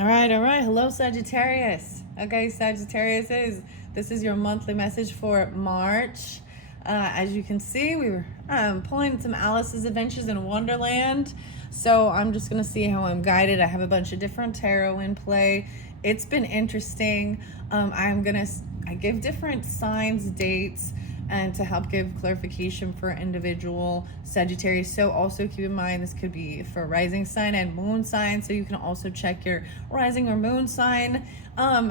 All right, all right. Hello, Sagittarius. Okay, this is your monthly message for March. As you can see, we were pulling some Alice's Adventures in Wonderland. So I'm just going to see how I'm guided. I have a bunch of different tarot in play. It's been interesting. I give different signs, dates, and to help give clarification for individual Sagittarius. So also keep in mind this could be for rising sign and moon sign, so you can also check your rising or moon sign.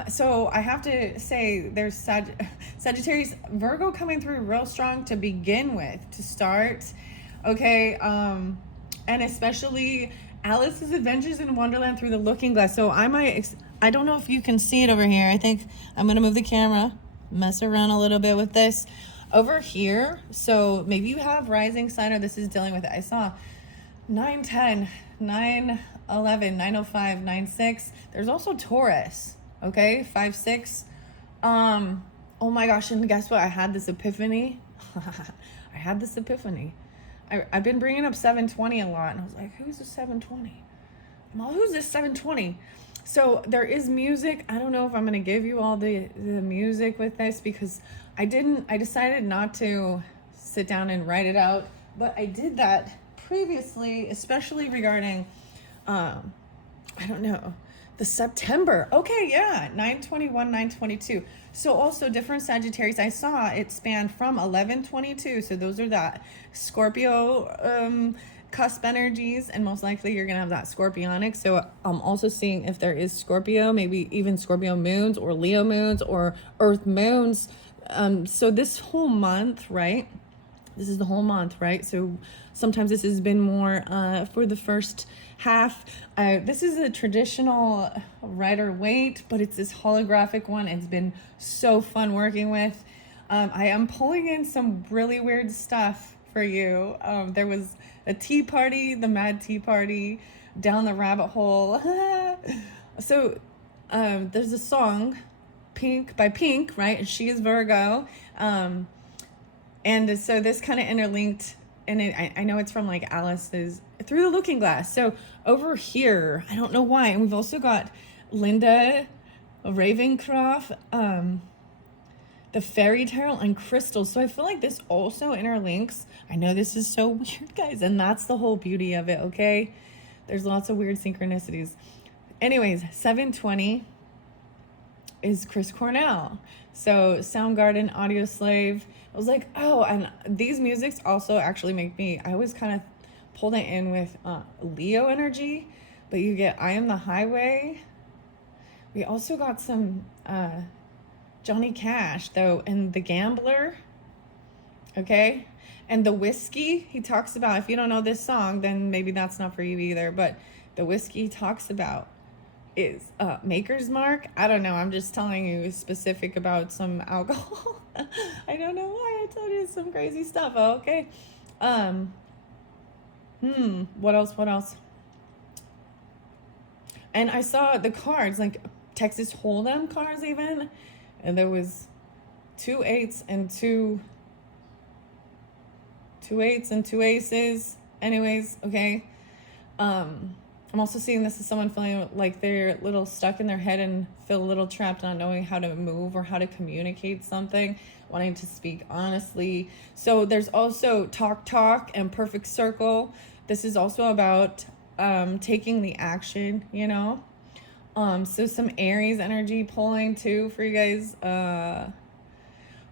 So I have to say there's Sagittarius, Virgo coming through real strong to begin with, to start. Okay, and especially Alice's Adventures in Wonderland through the Looking Glass. So I don't know if you can see it over here. I think I'm gonna move the camera, mess around a little bit with this. Over here, so maybe you have rising sign or this is dealing with it. I saw 910, 911, 905, 96. There's also Taurus, okay, 56. Oh my gosh, and guess what? I had this epiphany. I've been bringing up 720 a lot, and I was like, who's this 720? Well, who's this 720? So there is music. I don't know if I'm going to give you all the music with this because I decided not to sit down and write it out, but I did that previously, especially regarding, I don't know, the September. Okay, yeah, 921, 922. So also different Sagittarius. I saw it spanned from 1122. So those are that Scorpio cusp energies, and most likely you're gonna have that Scorpionic. So I'm also seeing if there is Scorpio, maybe even Scorpio moons or Leo moons or Earth moons. So this whole month, right? This is the whole month, right? So sometimes this has been more for the first half. This is a traditional Rider-Waite, but it's this holographic one. It's been so fun working with. I am pulling in some really weird stuff for you. There was a tea party, the Mad Tea Party, down the rabbit hole. So there's a song, Pink by Pink, right? And she is Virgo. And so this kind of interlinked, and I know it's from like Alice's Through the Looking Glass. So over here, I don't know why. And we've also got Linda Ravencroft, the Fairy Tale and Crystal. So I feel like this also interlinks. I know this is so weird, guys, and that's the whole beauty of it, okay? There's lots of weird synchronicities. Anyways, 720 is Chris Cornell. So Soundgarden, Audio Slave. I was like, oh, and these musics also actually make me, I always kind of pulled it in with Leo energy, but you get I Am the Highway. We also got some Johnny Cash, though, and The Gambler, okay? And The Whiskey, he talks about, if you don't know this song, then maybe that's not for you either, but The Whiskey he talks about is Maker's Mark. I don't know, I'm just telling you specific about some alcohol. I don't know why I told you some crazy stuff, okay? What else? And I saw the cards, like Texas Hold'em cards even, and there was 2 8s and 2 8s and 2 aces. Anyways, okay. I'm also seeing this as someone feeling like they're a little stuck in their head and feel a little trapped, not knowing how to move or how to communicate something, wanting to speak honestly. So there's also Talk and Perfect Circle. This is also about taking the action, you know. So some Aries energy pulling too for you guys,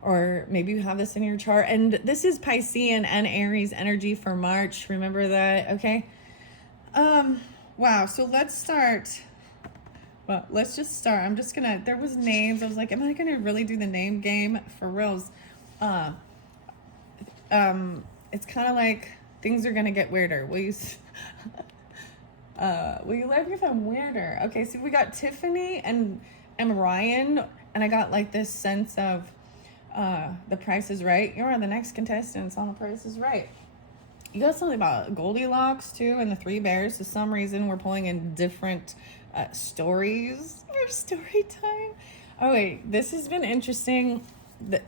or maybe you have this in your chart. And this is Piscean and Aries energy for March. Remember that, okay? Wow. So let's start. Well, let's just start. I'm just gonna. There was names. I was like, am I gonna really do the name game for reals? It's kind of like things are gonna get weirder. Will you? Will you let me if I'm weirder? Okay, so we got Tiffany and Ryan, and I got like this sense of The Price is Right. You're the next contestants on The Price is Right. You got something about Goldilocks too, and the Three Bears. For some reason, we're pulling in different stories for story time. Oh wait, this has been interesting,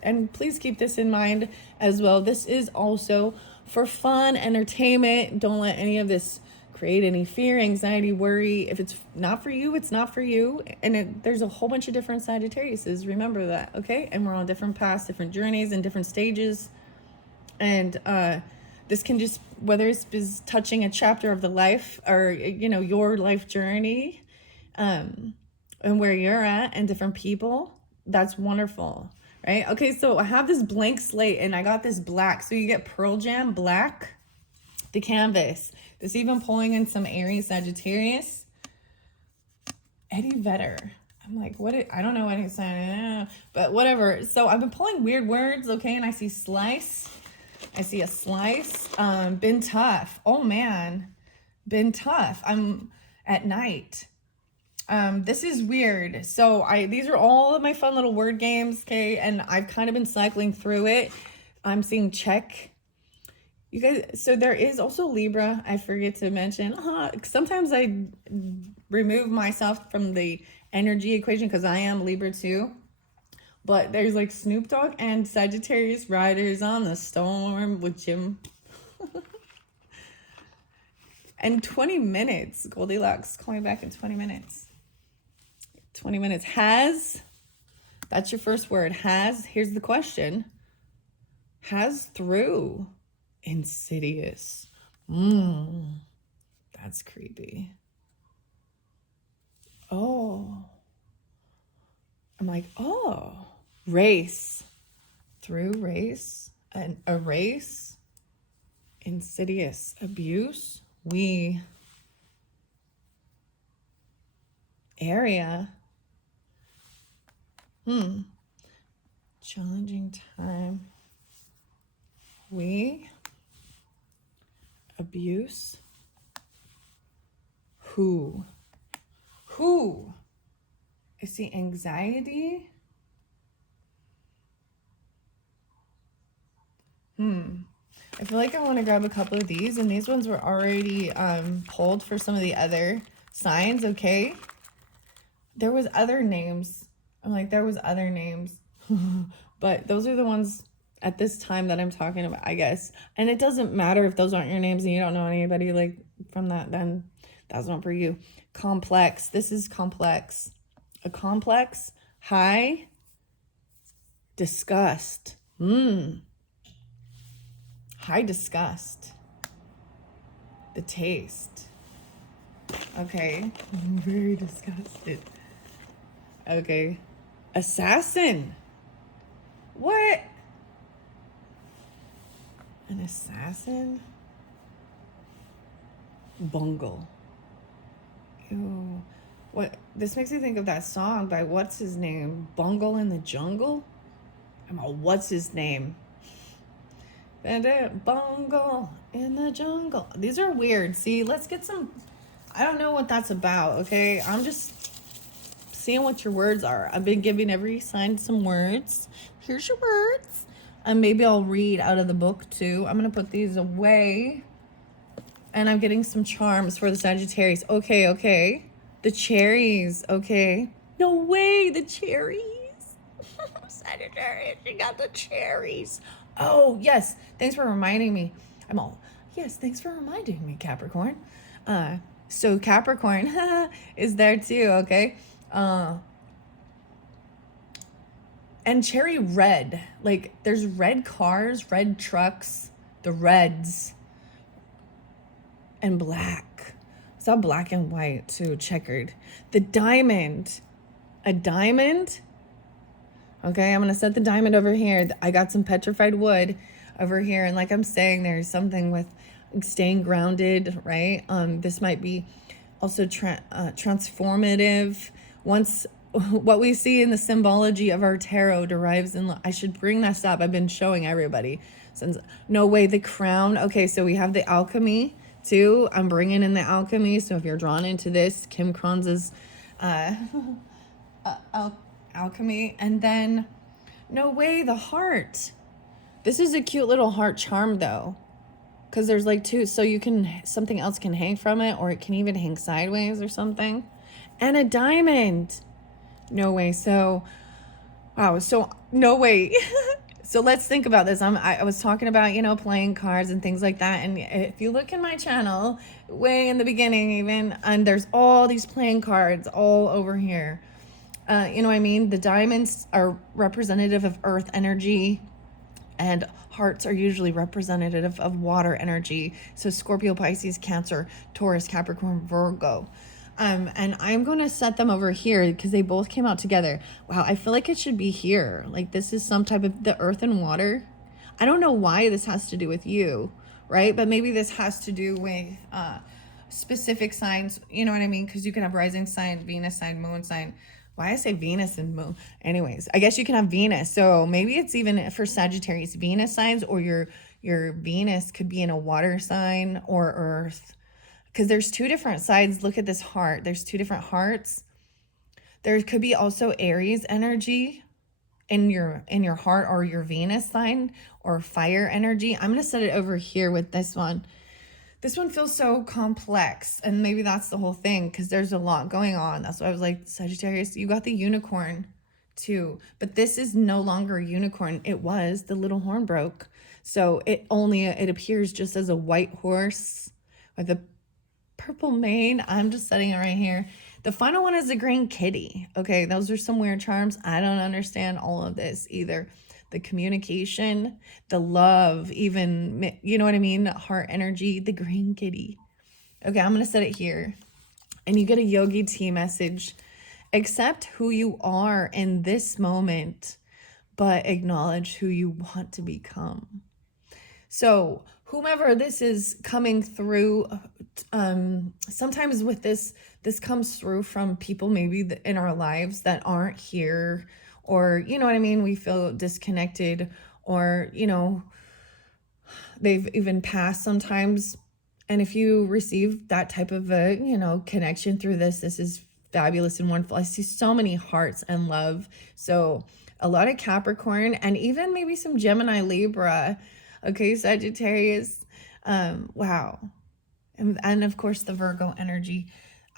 and please keep this in mind as well. This is also for fun, entertainment. Don't let any of this create any fear, anxiety, worry. If it's not for you, it's not for you. And there's a whole bunch of different Sagittariuses. Remember that, okay? And we're on different paths, different journeys, and different stages. And this can just, whether it's touching a chapter of the life or, you know, your life journey, and where you're at and different people, that's wonderful, right? Okay, so I have this blank slate and I got this black. So you get Pearl Jam black, the canvas. This even pulling in some Aries, Sagittarius. Eddie Vedder. I'm like, I don't know what he's saying, but whatever. So I've been pulling weird words, okay? And I see slice. I see a slice. Been tough. Oh man, been tough. I'm at night. This is weird. So these are all of my fun little word games, okay? And I've kind of been cycling through it. I'm seeing check. You guys, so there is also Libra. I forget to mention. Sometimes I remove myself from the energy equation because I am Libra too. But there's like Snoop Dogg and Sagittarius Riders on the Storm with Jim. And 20 minutes. Goldilocks, call me back in 20 minutes. 20 minutes. Has, that's your first word. Has, here's the question. Has through. Insidious. That's creepy. Oh. I'm like, oh. Race. Through race. And a race. Insidious. Abuse. We. Area. Challenging time. We. Abuse. Who? I see anxiety. I feel like I want to grab a couple of these, and these ones were already pulled for some of the other signs, okay? There was other names. I'm like, there was other names. But those are the ones at this time that I'm talking about, I guess. And it doesn't matter if those aren't your names and you don't know anybody like from that, then that's not for you. Complex. This is complex. A complex. High. Disgust. High disgust. The taste. Okay. I'm very disgusted. Okay. Assassin. What? An assassin? Bungle. Ew. What? This makes me think of that song by what's his name? Bungle in the Jungle? I'm all, what's his name? Bungle in the jungle. These are weird. See, let's get some. I don't know what that's about, okay? I'm just seeing what your words are. I've been giving every sign some words. Here's your words. And maybe I'll read out of the book too. I'm going to put these away. And I'm getting some charms for the Sagittarius. Okay. The cherries. Okay. No way, the cherries. Sagittarius, you got the cherries. Oh, yes. Thanks for reminding me. I'm all, yes, thanks for reminding me, Capricorn. So Capricorn is there too, okay? And cherry red. Like, there's red cars, red trucks, the reds. And black. I saw black and white too, checkered. The diamond. A diamond? Okay, I'm going to set the diamond over here. I got some petrified wood over here. And like I'm saying, there's something with staying grounded, right? This might be also transformative. Once what we see in the symbology of our tarot derives in, I should bring this up. I've been showing everybody since, no way, the crown. Okay, so we have the alchemy too. I'm bringing in the alchemy. So if you're drawn into this, Kim Kranz's alchemy. And then, no way, the heart. This is a cute little heart charm though, because there's like two, so you can, something else can hang from it, or it can even hang sideways or something. And a diamond. No way. So, wow. So, no way. So let's think about this. I was talking about, playing cards and things like that. And if you look in my channel, way in the beginning even, and there's all these playing cards all over here. You know what I mean? The diamonds are representative of earth energy, and hearts are usually representative of water energy. So Scorpio, Pisces, Cancer, Taurus, Capricorn, Virgo. And I'm going to set them over here because they both came out together. Wow, I feel like it should be here. Like this is some type of the earth and water. I don't know why this has to do with you, right? But maybe this has to do with specific signs. You know what I mean? Because you can have rising sign, Venus sign, moon sign. Why I say Venus and moon? Anyways, I guess you can have Venus. So maybe it's even for Sagittarius Venus signs, or your Venus could be in a water sign or earth. Because there's two different sides. Look at this heart. There's two different hearts. There could be also Aries energy in your heart, or your Venus sign, or fire energy. I'm going to set it over here with this one. This one feels so complex, and maybe that's the whole thing, because there's a lot going on. That's why I was like, Sagittarius, you got the unicorn too, but this is no longer a unicorn. It was, the little horn broke. So it appears just as a white horse with a purple mane. I'm just setting it right here. The final one is a green kitty. Okay, those are some weird charms. I don't understand all of this either. The communication, the love, even, you know what I mean? Heart energy, the green kitty. Okay, I'm going to set it here. And you get a Yogi Tea message. Accept who you are in this moment, but acknowledge who you want to become. So whomever this is coming through, sometimes with this comes through from people maybe in our lives that aren't here, or, you know what I mean? We feel disconnected, or, they've even passed sometimes. And if you receive that type of a, connection through this is fabulous and wonderful. I see so many hearts and love. So a lot of Capricorn, and even maybe some Gemini, Libra. Okay, Sagittarius. Wow. And of course the Virgo energy.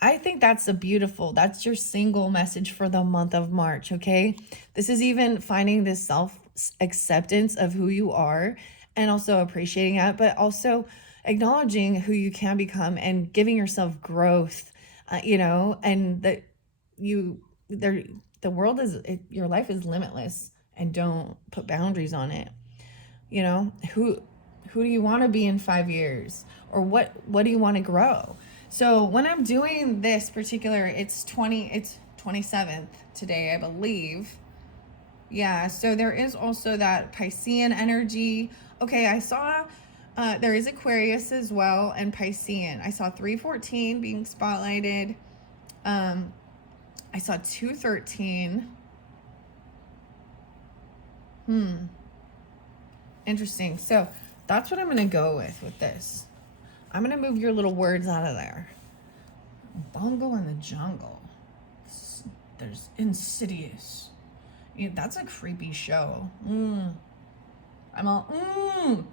I think that's that's your single message for the month of March, okay? This is even finding this self-acceptance of who you are, and also appreciating that, but also acknowledging who you can become and giving yourself growth, and that the world your life is limitless, and don't put boundaries on it. Who do you want to be in 5 years, or what do you want to grow? So when I'm doing this particular, it's 27th today, I believe. Yeah, so there is also that Piscean energy. Okay, I saw there is Aquarius as well, and Piscean. I saw 314 being spotlighted. I saw 213. Interesting. So that's what I'm going to go with this. I'm going to move your little words out of there. Don't go in the jungle. There's Insidious. Yeah, that's a creepy show. I'm all, I'm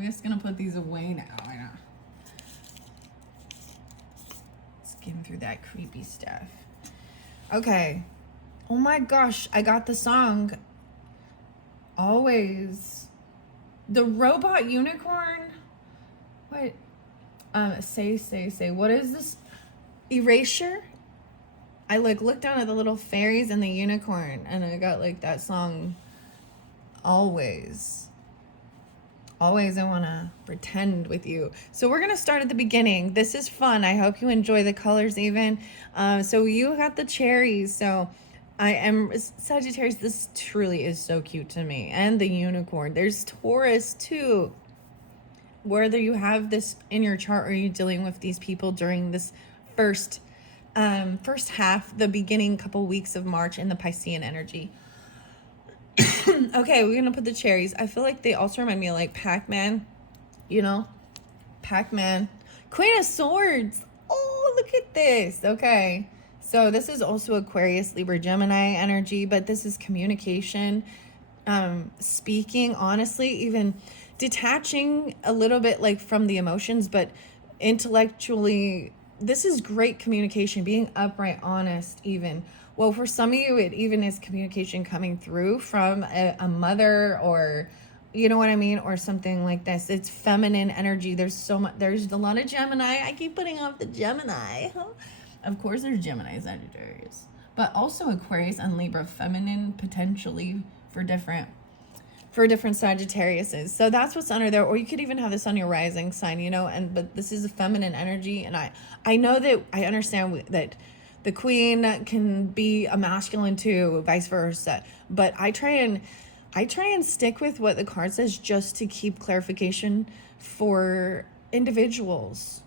just going to put these away now. I know. Skim through that creepy stuff. Okay. Oh my gosh. I got the song. Always. The robot unicorn. What? Say. What is this? Erasure? I looked down at the little fairies and the unicorn, and I got that song. Always I want to pretend with you. So we're going to start at the beginning. This is fun. I hope you enjoy the colors even. So you got the cherries. So I am Sagittarius. This truly is so cute to me. And the unicorn. There's Taurus too. Whether you have this in your chart, or you're dealing with these people during this first half, the beginning couple weeks of March in the Piscean energy. Okay, we're going to put the cherries. I feel like they also remind me of Pac-Man. Pac-Man. Queen of Swords. Oh, look at this. Okay. So this is also Aquarius, Libra, Gemini energy, but this is communication, speaking honestly, even detaching a little bit from the emotions, but intellectually this is great communication, being upright, honest, even. Well, for some of you, it even is communication coming through from a mother, or you know what I mean, or something like this. It's feminine energy. There's a lot of Gemini. I keep putting off the Gemini. Of course, there's Gemini, Sagittarius, but also Aquarius and Libra, feminine potentially for different Sagittariuses. So that's what's under there. Or you could even have this on your rising sign, but this is a feminine energy. And I know that I understand that the queen can be a masculine too, vice versa. But I try and stick with what the card says, just to keep clarification for individuals.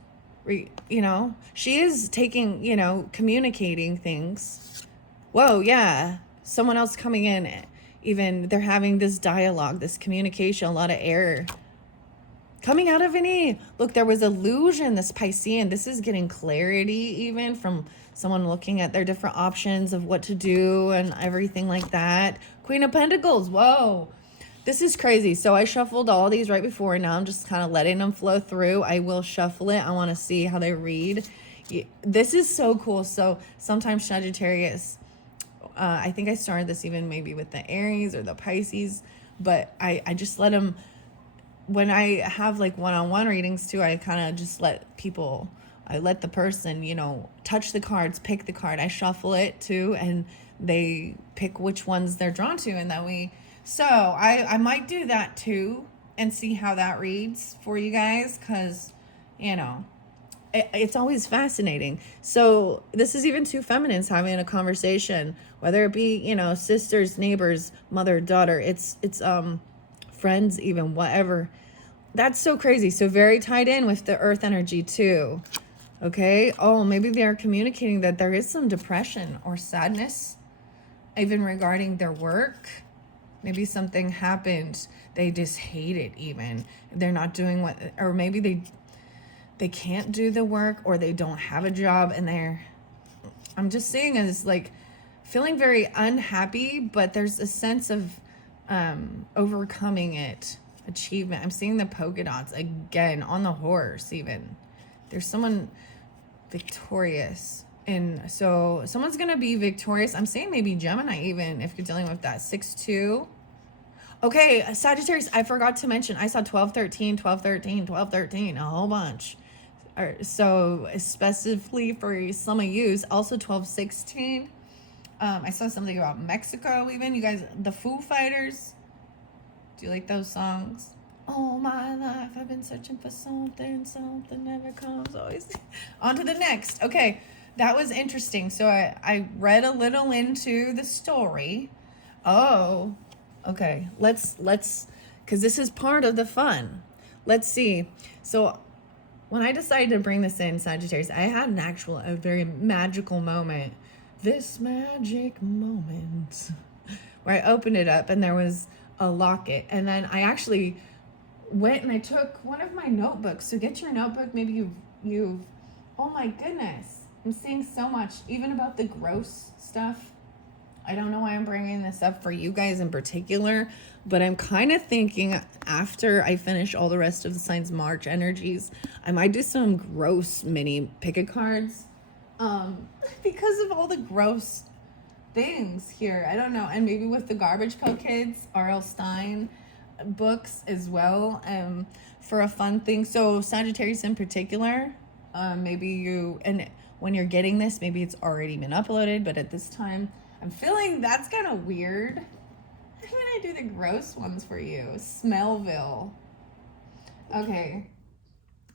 She is taking, communicating things. Whoa, yeah. Someone else coming in. Even they're having this dialogue, this communication, a lot of air coming out of any. Look, there was illusion, this Piscean. This is getting clarity even from someone looking at their different options of what to do and everything like that. Queen of Pentacles. Whoa, this is crazy. So I shuffled all these right before, and now I'm just kind of letting them flow through. I will shuffle it. I want to see how they read. This is so cool. So sometimes Sagittarius, I think I started this even maybe with the Aries or the Pisces, but I just let them, when I have like one-on-one readings too, I kind of just let the person, touch the cards, pick the card. I shuffle it too, and they pick which ones they're drawn to. And then so I might do that too and see how that reads for you guys. 'Cause, it's always fascinating. So this is even two feminines having a conversation, whether it be, sisters, neighbors, mother, daughter, it's friends, even, whatever. That's so crazy. So very tied in with the earth energy too. Okay. Oh, maybe they are communicating that there is some depression or sadness, even regarding their work. Maybe something happened. They just hate it even. They're not doing or maybe they can't do the work, or they don't have a job, and I'm just seeing as like feeling very unhappy, but there's a sense of overcoming it, achievement. I'm seeing the polka dots again on the horse. Even there's someone victorious, and so someone's gonna be victorious. I'm saying maybe Gemini, even if you're dealing with that 6-2. Okay, Sagittarius, I forgot to mention, I saw 12-13, 12-13, 12-13, a whole bunch. So specifically for some of you, also 12-16. I saw something about Mexico even. You guys, the Foo Fighters. Do you like those songs? All my life I've been searching for something never comes. Always. On to the next. Okay, that was interesting. So I read a little into the story. Oh, okay. Let's, because this is part of the fun. Let's see. So when I decided to bring this in, Sagittarius, I had a very magical moment. This magic moment where I opened it up and there was a locket. And then I actually went and I took one of my notebooks. So get your notebook. Maybe you've, oh my goodness. I'm seeing so much, even about the gross stuff. I don't know why I'm bringing this up for you guys in particular, but I'm kind of thinking after I finish all the rest of the signs March energies, I might do some gross mini pick-a cards because of all the gross things here. I don't know. And maybe with the Garbage Pail Kids, R.L. Stine books as well, for a fun thing. So Sagittarius in particular, maybe when you're getting this, maybe it's already been uploaded, but at this time, I'm feeling that's kind of weird. I'm gonna do the gross ones for you. Smellville. Okay.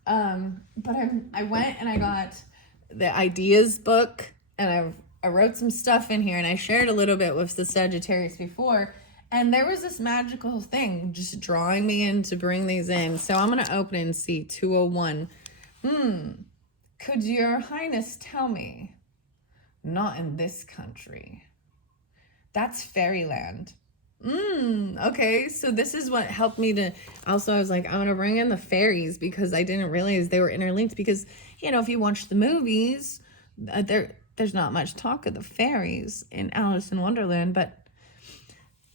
But I went and I got the ideas book, and I wrote some stuff in here, and I shared a little bit with the Sagittarius before, and there was this magical thing just drawing me in to bring these in. So I'm gonna open it and see 201. Could your highness tell me? Not in this country. That's fairyland. Okay, so this is what helped me to, also I was like, I'm going to bring in the fairies because I didn't realize they were interlinked, because, if you watch the movies, there's not much talk of the fairies in Alice in Wonderland, but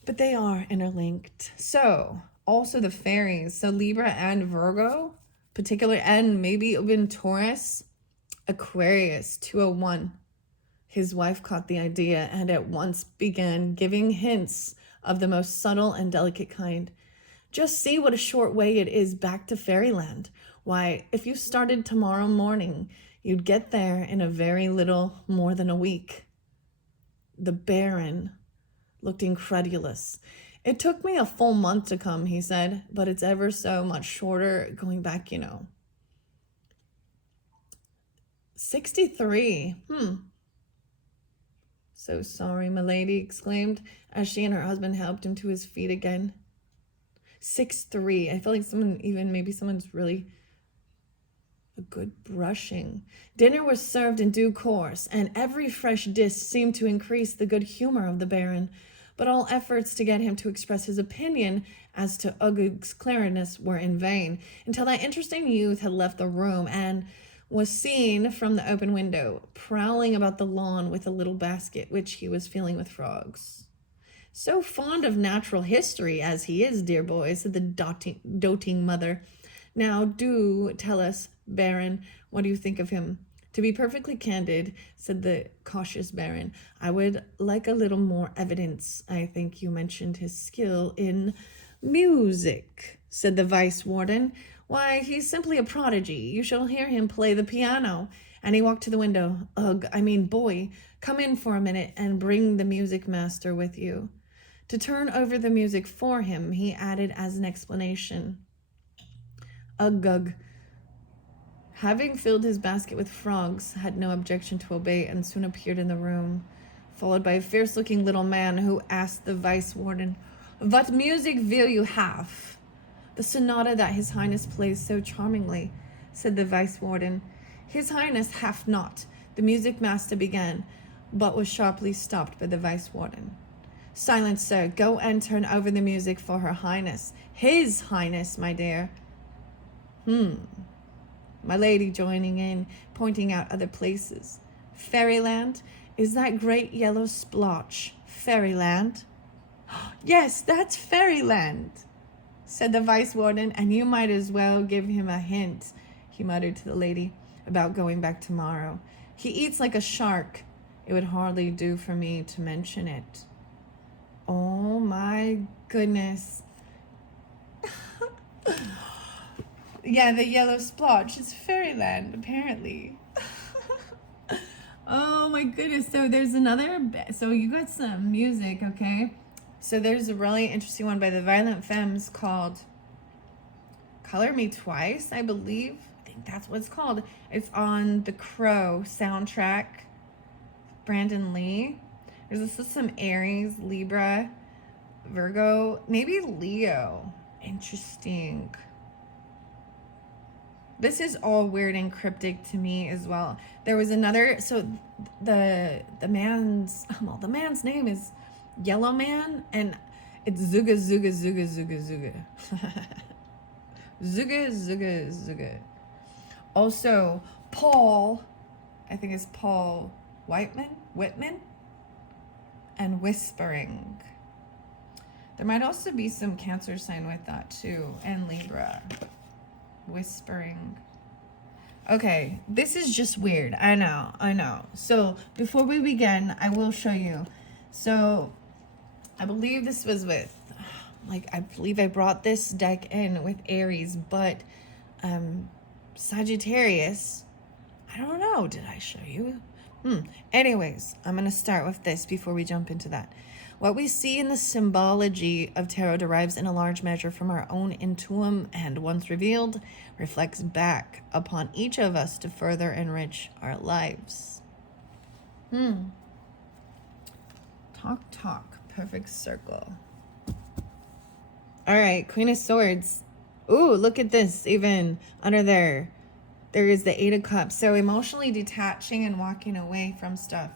they are interlinked. So also the fairies, so Libra and Virgo particular, and maybe even Taurus, Aquarius 201. His wife caught the idea and at once began giving hints of the most subtle and delicate kind. Just see what a short way it is back to fairyland. Why, if you started tomorrow morning, you'd get there in a very little more than a week. The Baron looked incredulous. It took me a full month to come, he said, but it's ever so much shorter going back, 63. So sorry, milady exclaimed as she and her husband helped him to his feet again. 6'3". I feel like someone's really a good brushing. Dinner was served in due course, and every fresh dish seemed to increase the good humor of the Baron. But all efforts to get him to express his opinion as to Uggug's cleverness were in vain, until that interesting youth had left the room and was seen from the open window, prowling about the lawn with a little basket which he was filling with frogs. So fond of natural history as he is, dear boy, said the doting mother. Now do tell us, Baron, what do you think of him? To be perfectly candid, said the cautious Baron, I would like a little more evidence. I think you mentioned his skill in music, said the vice warden. Why, he's simply a prodigy. You shall hear him play the piano. And he walked to the window. Boy, come in for a minute and bring the music master with you. To turn over the music for him, he added as an explanation. Uggug, having filled his basket with frogs, had no objection to obey and soon appeared in the room, followed by a fierce-looking little man who asked the vice warden, What music will you have? The sonata that His Highness plays so charmingly, said the vice warden. His Highness hath not, the music master began, but was sharply stopped by the vice warden. Silence, sir. Go and turn over the music for Her Highness. His Highness, my dear. My lady joining in, pointing out other places. Fairyland? Is that great yellow splotch Fairyland? Yes, that's Fairyland, said the vice warden, and you might as well give him a hint, he muttered to the lady, about going back tomorrow. He eats like a shark. It would hardly do for me to mention it. Oh my goodness. Yeah, the yellow splotch is Fairyland, apparently. Oh my goodness. So there's so you got some music, okay? So there's a really interesting one by the Violent Femmes called Color Me Twice, I believe. I think that's what it's called. It's on the Crow soundtrack. Brandon Lee. There's also some Aries, Libra, Virgo, maybe Leo. Interesting. This is all weird and cryptic to me as well. There was another, so the man's name is Yellow Man, and it's Zuga Zuga Zuga Zuga Zuga. Zuga Zuga Zuga. Also, Paul, I think it's Paul Whitman, and Whispering. There might also be some Cancer sign with that too, and Libra. Whispering. Okay, this is just weird. I know. So before we begin, I will show you. So I believe this was with, I believe I brought this deck in with Aries, but Sagittarius, I don't know. Did I show you? Anyways, I'm going to start with this before we jump into that. What we see in the symbology of tarot derives in a large measure from our own intuition, and once revealed, reflects back upon each of us to further enrich our lives. Talk. Perfect circle. All right, Queen of Swords. Ooh, look at this. Even under there is the Eight of Cups. So emotionally detaching and walking away from stuff.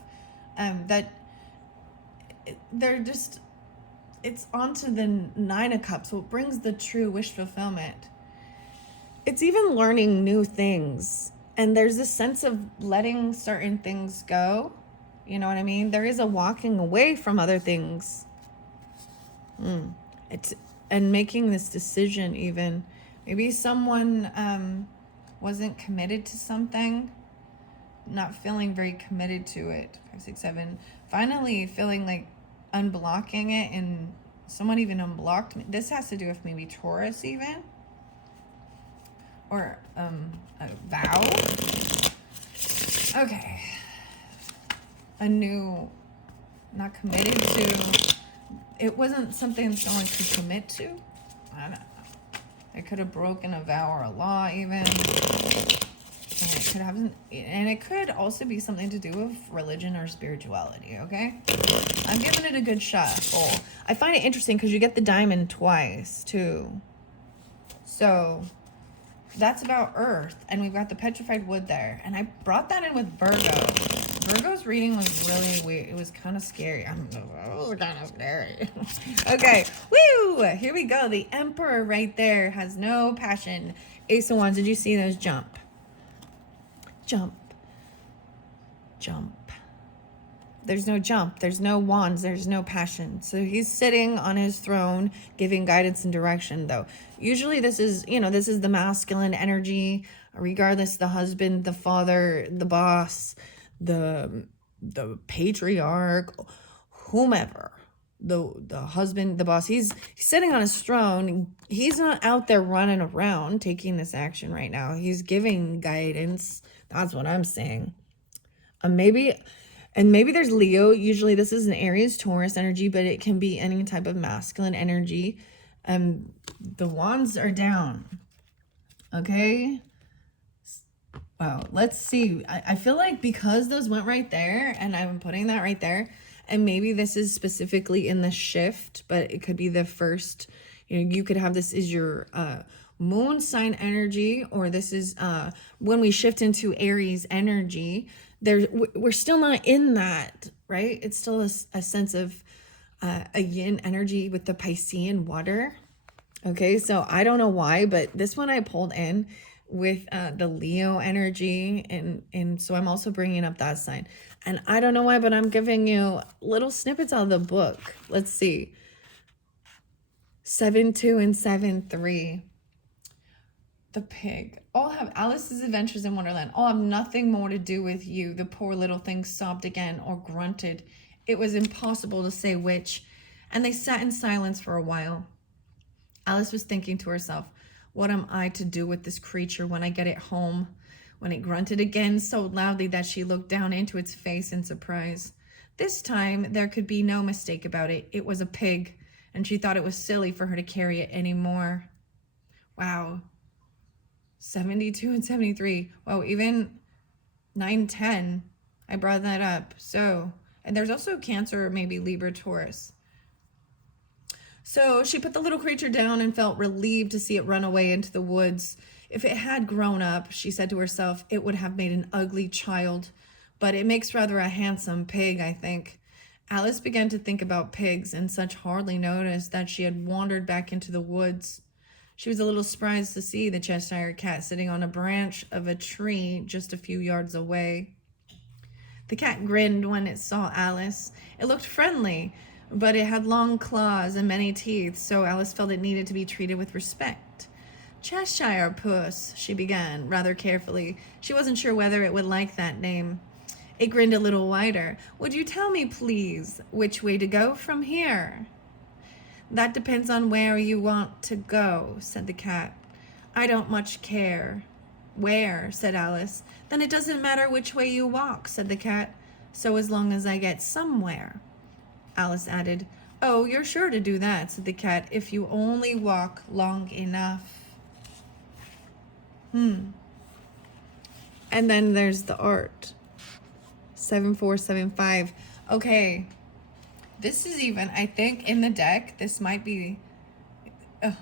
It's onto the Nine of Cups, what brings the true wish fulfillment. It's even learning new things. And there's a sense of letting certain things go. You know what I mean? There is a walking away from other things. And making this decision even. Maybe someone wasn't committed to something. not feeling very committed to it. 5, 6, 7. Finally feeling like unblocking it, and someone even unblocked me. This has to do with maybe Taurus even. Or a vow. Okay. A new, not committed to. It wasn't something someone could commit to. I don't know. It could have broken a vow or a law even. And it could also be something to do with religion or spirituality, okay? I'm giving it a good shot. Oh, I find it interesting because you get the diamond twice, too. So, that's about Earth. And we've got the petrified wood there. And I brought that in with Virgo. Virgo's reading was really weird. It was kind of scary. It was kind of scary. Okay. Woo! Here we go. The Emperor right there has no passion. Ace of Wands. Did you see those jump? Jump. Jump. There's no jump. There's no wands. There's no passion. So he's sitting on his throne giving guidance and direction, though. Usually this is, this is the masculine energy, regardless, the husband, the father, the boss, the patriarch, whomever. The husband, the boss, he's sitting on his throne. He's not out there running around taking this action right now. He's giving guidance. That's what I'm saying. Maybe there's Leo. Usually this is an Aries, Taurus energy, but it can be any type of masculine energy. The wands are down. Okay. Wow. Let's see. I feel like because those went right there, and I'm putting that right there, and maybe this is specifically in the shift, but it could be the first, you could have this is your moon sign energy, or this is when we shift into Aries energy. We're still not in that, right? It's still a sense of a yin energy with the Piscean water. Okay, so I don't know why, but this one I pulled in with the Leo energy, and so I'm also bringing up that sign. And I don't know why, but I'm giving you little snippets out of the book. Let's see. 7-2 and 7-3. The pig. All have Alice's Adventures in Wonderland. All have nothing more to do with you. The poor little thing sobbed again or grunted. It was impossible to say which, and they sat in silence for a while. Alice was thinking to herself, what am I to do with this creature when I get it home? When it grunted again so loudly that she looked down into its face in surprise. This time, there could be no mistake about it. It was a pig, and she thought it was silly for her to carry it anymore. Wow. 72 and 73. Wow, even 9-10. I brought that up. So, and there's also Cancer, maybe Libra, Taurus. So she put the little creature down and felt relieved to see it run away into the woods. If it had grown up, she said to herself, it would have made an ugly child, but it makes rather a handsome pig, I think. Alice began to think about pigs, and such hardly noticed that she had wandered back into the woods. She was a little surprised to see the Cheshire cat sitting on a branch of a tree just a few yards away. The cat grinned when it saw Alice. It looked friendly, but it had long claws and many teeth, so Alice felt it needed to be treated with respect. Cheshire Puss, she began, rather carefully. She wasn't sure whether it would like that name. It grinned a little wider. Would you tell me, please, which way to go from here? That depends on where you want to go, said the cat. I don't much care. Where, said Alice. Then it doesn't matter which way you walk, said the cat, so as long as I get somewhere. Alice added, oh, you're sure to do that, said the cat, if you only walk long enough. And then there's the art. 7-4-7-5. Okay. This is even, I think, in the deck, this might be the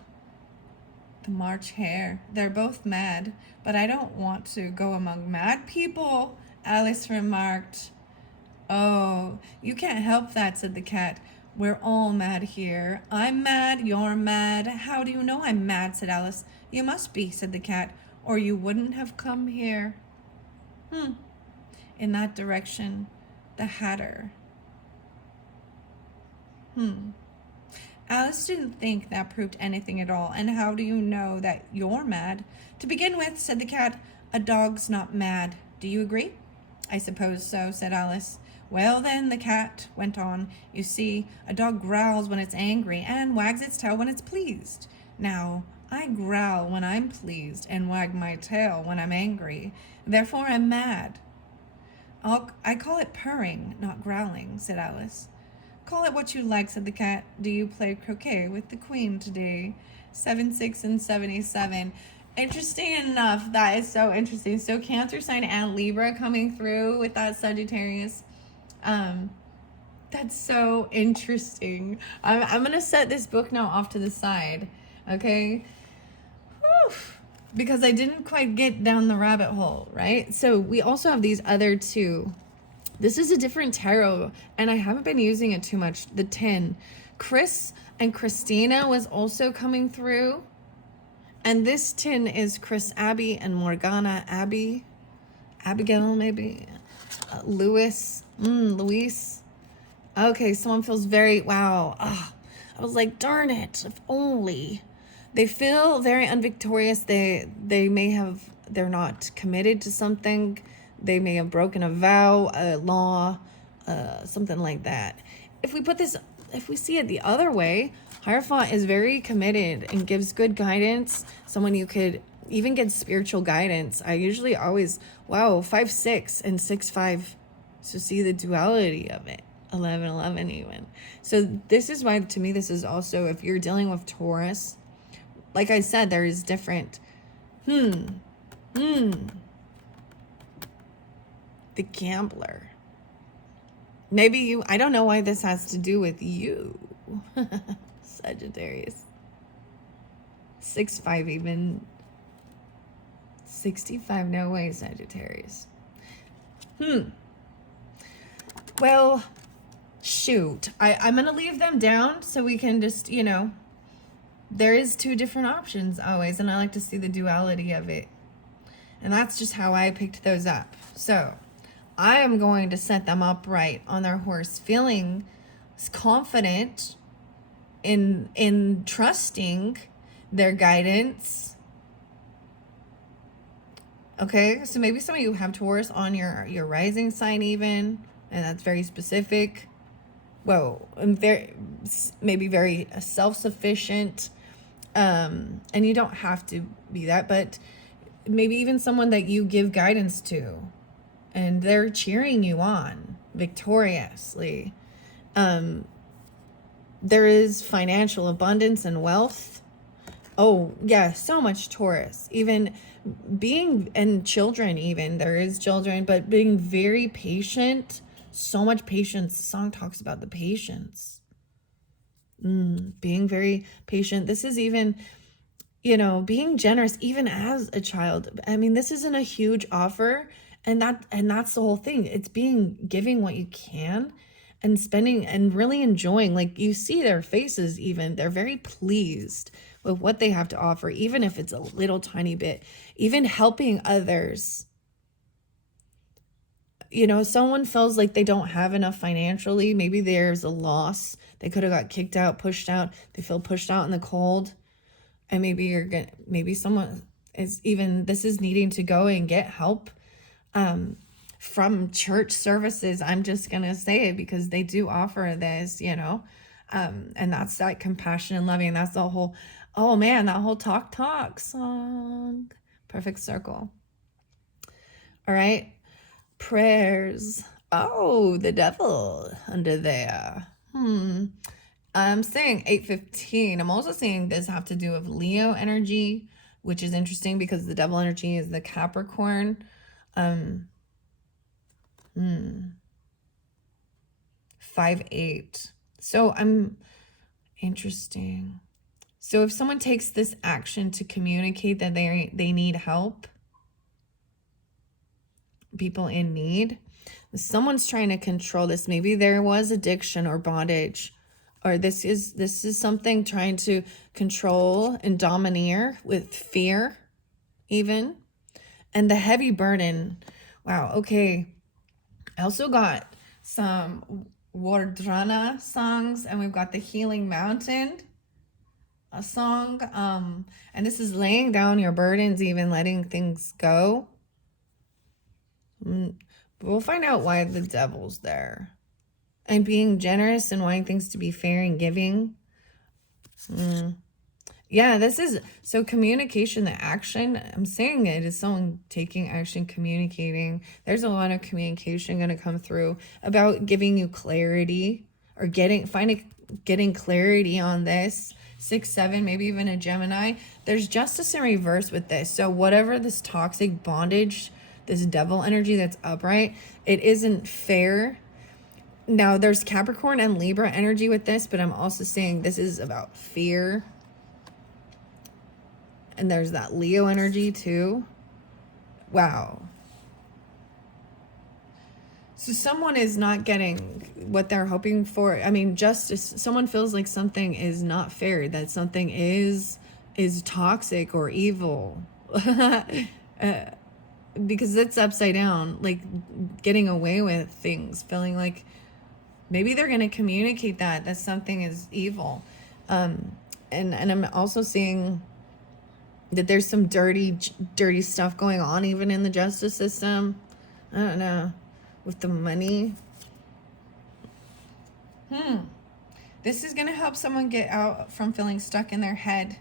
March Hare. They're both mad, but I don't want to go among mad people, Alice remarked. Oh, you can't help that, said the cat. We're all mad here. I'm mad, you're mad. How do you know I'm mad, said Alice. You must be, said the cat, or you wouldn't have come here. In that direction, the Hatter. Alice didn't think that proved anything at all. And how do you know that you're mad? To begin with, said the cat, a dog's not mad. Do you agree? I suppose so, said Alice. Well, then, the cat went on, you see, a dog growls when it's angry and wags its tail when it's pleased. Now, I growl when I'm pleased and wag my tail when I'm angry. Therefore, I'm mad. I call it purring, not growling, said Alice. Call it what you like, said the cat. Do you play croquet with the queen today? 76 and 77. Interesting enough, that is so interesting. So Cancer sign and Libra coming through with that Sagittarius. That's so interesting. I'm gonna set this book now off to the side, okay? Whew. Because I didn't quite get down the rabbit hole, right? So we also have these other two. This is a different tarot, and I haven't been using it too much. The 10. Chris and Christina was also coming through. And this 10 is Chris Abby and Morgana Abby. Abigail, maybe. Luis. Okay, someone feels very, wow. Oh, I was like, darn it, if only. They feel very unvictorious. They may have, they're not committed to something. They may have broken a vow, a law, something like that. If we see it the other way, Hierophant is very committed and gives good guidance. Someone you could even get spiritual guidance. I usually always, 5-6 and 6-5. So see the duality of it. 11-11 even. So this is why, to me, this is also, if you're dealing with Taurus, like I said, there is different, the gambler. Maybe you, I don't know why this has to do with you. Sagittarius. 6-5 even. 65, no way, Sagittarius. Well, shoot. I'm going to leave them down so we can just, there is two different options always, and I like to see the duality of it. And that's just how I picked those up. So I am going to set them upright on their horse, feeling confident in trusting their guidance. Okay, so maybe some of you have Taurus on your rising sign even, and that's very specific. Well, maybe very self-sufficient, and you don't have to be that, but maybe even someone that you give guidance to, and they're cheering you on victoriously. There is financial abundance and wealth. Oh, yeah, so much Taurus. Even being, and children even, there is children, but being very patient, so much patience. The song talks about the patience. Being very patient. This is even, being generous even as a child. I mean, this isn't a huge offer, and that's the whole thing. It's giving what you can and spending and really enjoying. Like, you see their faces even, they're very pleased with what they have to offer, even if it's a little tiny bit, even helping others. Someone feels like they don't have enough financially. Maybe there's a loss. They could have got kicked out, pushed out. They feel pushed out in the cold. And maybe someone is even, this is needing to go and get help from church services. I'm just going to say it because they do offer this, and that's that compassion and loving. That's the whole, oh man, that whole talk song. Perfect circle. All right. Prayers. Oh, the devil under there. I'm saying 8:15. I'm also saying this have to do with Leo energy, which is interesting because the devil energy is the Capricorn. 5-8. So I'm interesting. So if someone takes this action to communicate that they need help, people in need, someone's trying to control this. Maybe there was addiction or bondage, or this is something trying to control and domineer with fear even. And the heavy burden. Wow, okay. I also got some Wardrana songs, and we've got the Healing Mountain, a song. And this is laying down your burdens, even letting things go. We'll find out why the devil's there. And being generous and wanting things to be fair and giving. Yeah, this is, so communication, the action, I'm saying it is someone taking action, communicating. There's a lot of communication going to come through about giving you clarity or getting clarity on this. 6, 7, maybe even a Gemini. There's justice in reverse with this. So whatever this toxic bondage, this devil energy that's upright, it isn't fair. Now there's Capricorn and Libra energy with this, but I'm also saying this is about fear. And there's that Leo energy too. Wow. So someone is not getting what they're hoping for. I mean, justice, someone feels like something is not fair, that something is toxic or evil. Because it's upside down, like getting away with things, feeling like maybe they're going to communicate that something is evil. And I'm also seeing that there's some dirty stuff going on even in the justice system. I don't know, with the money. This is going to help someone get out from feeling stuck in their head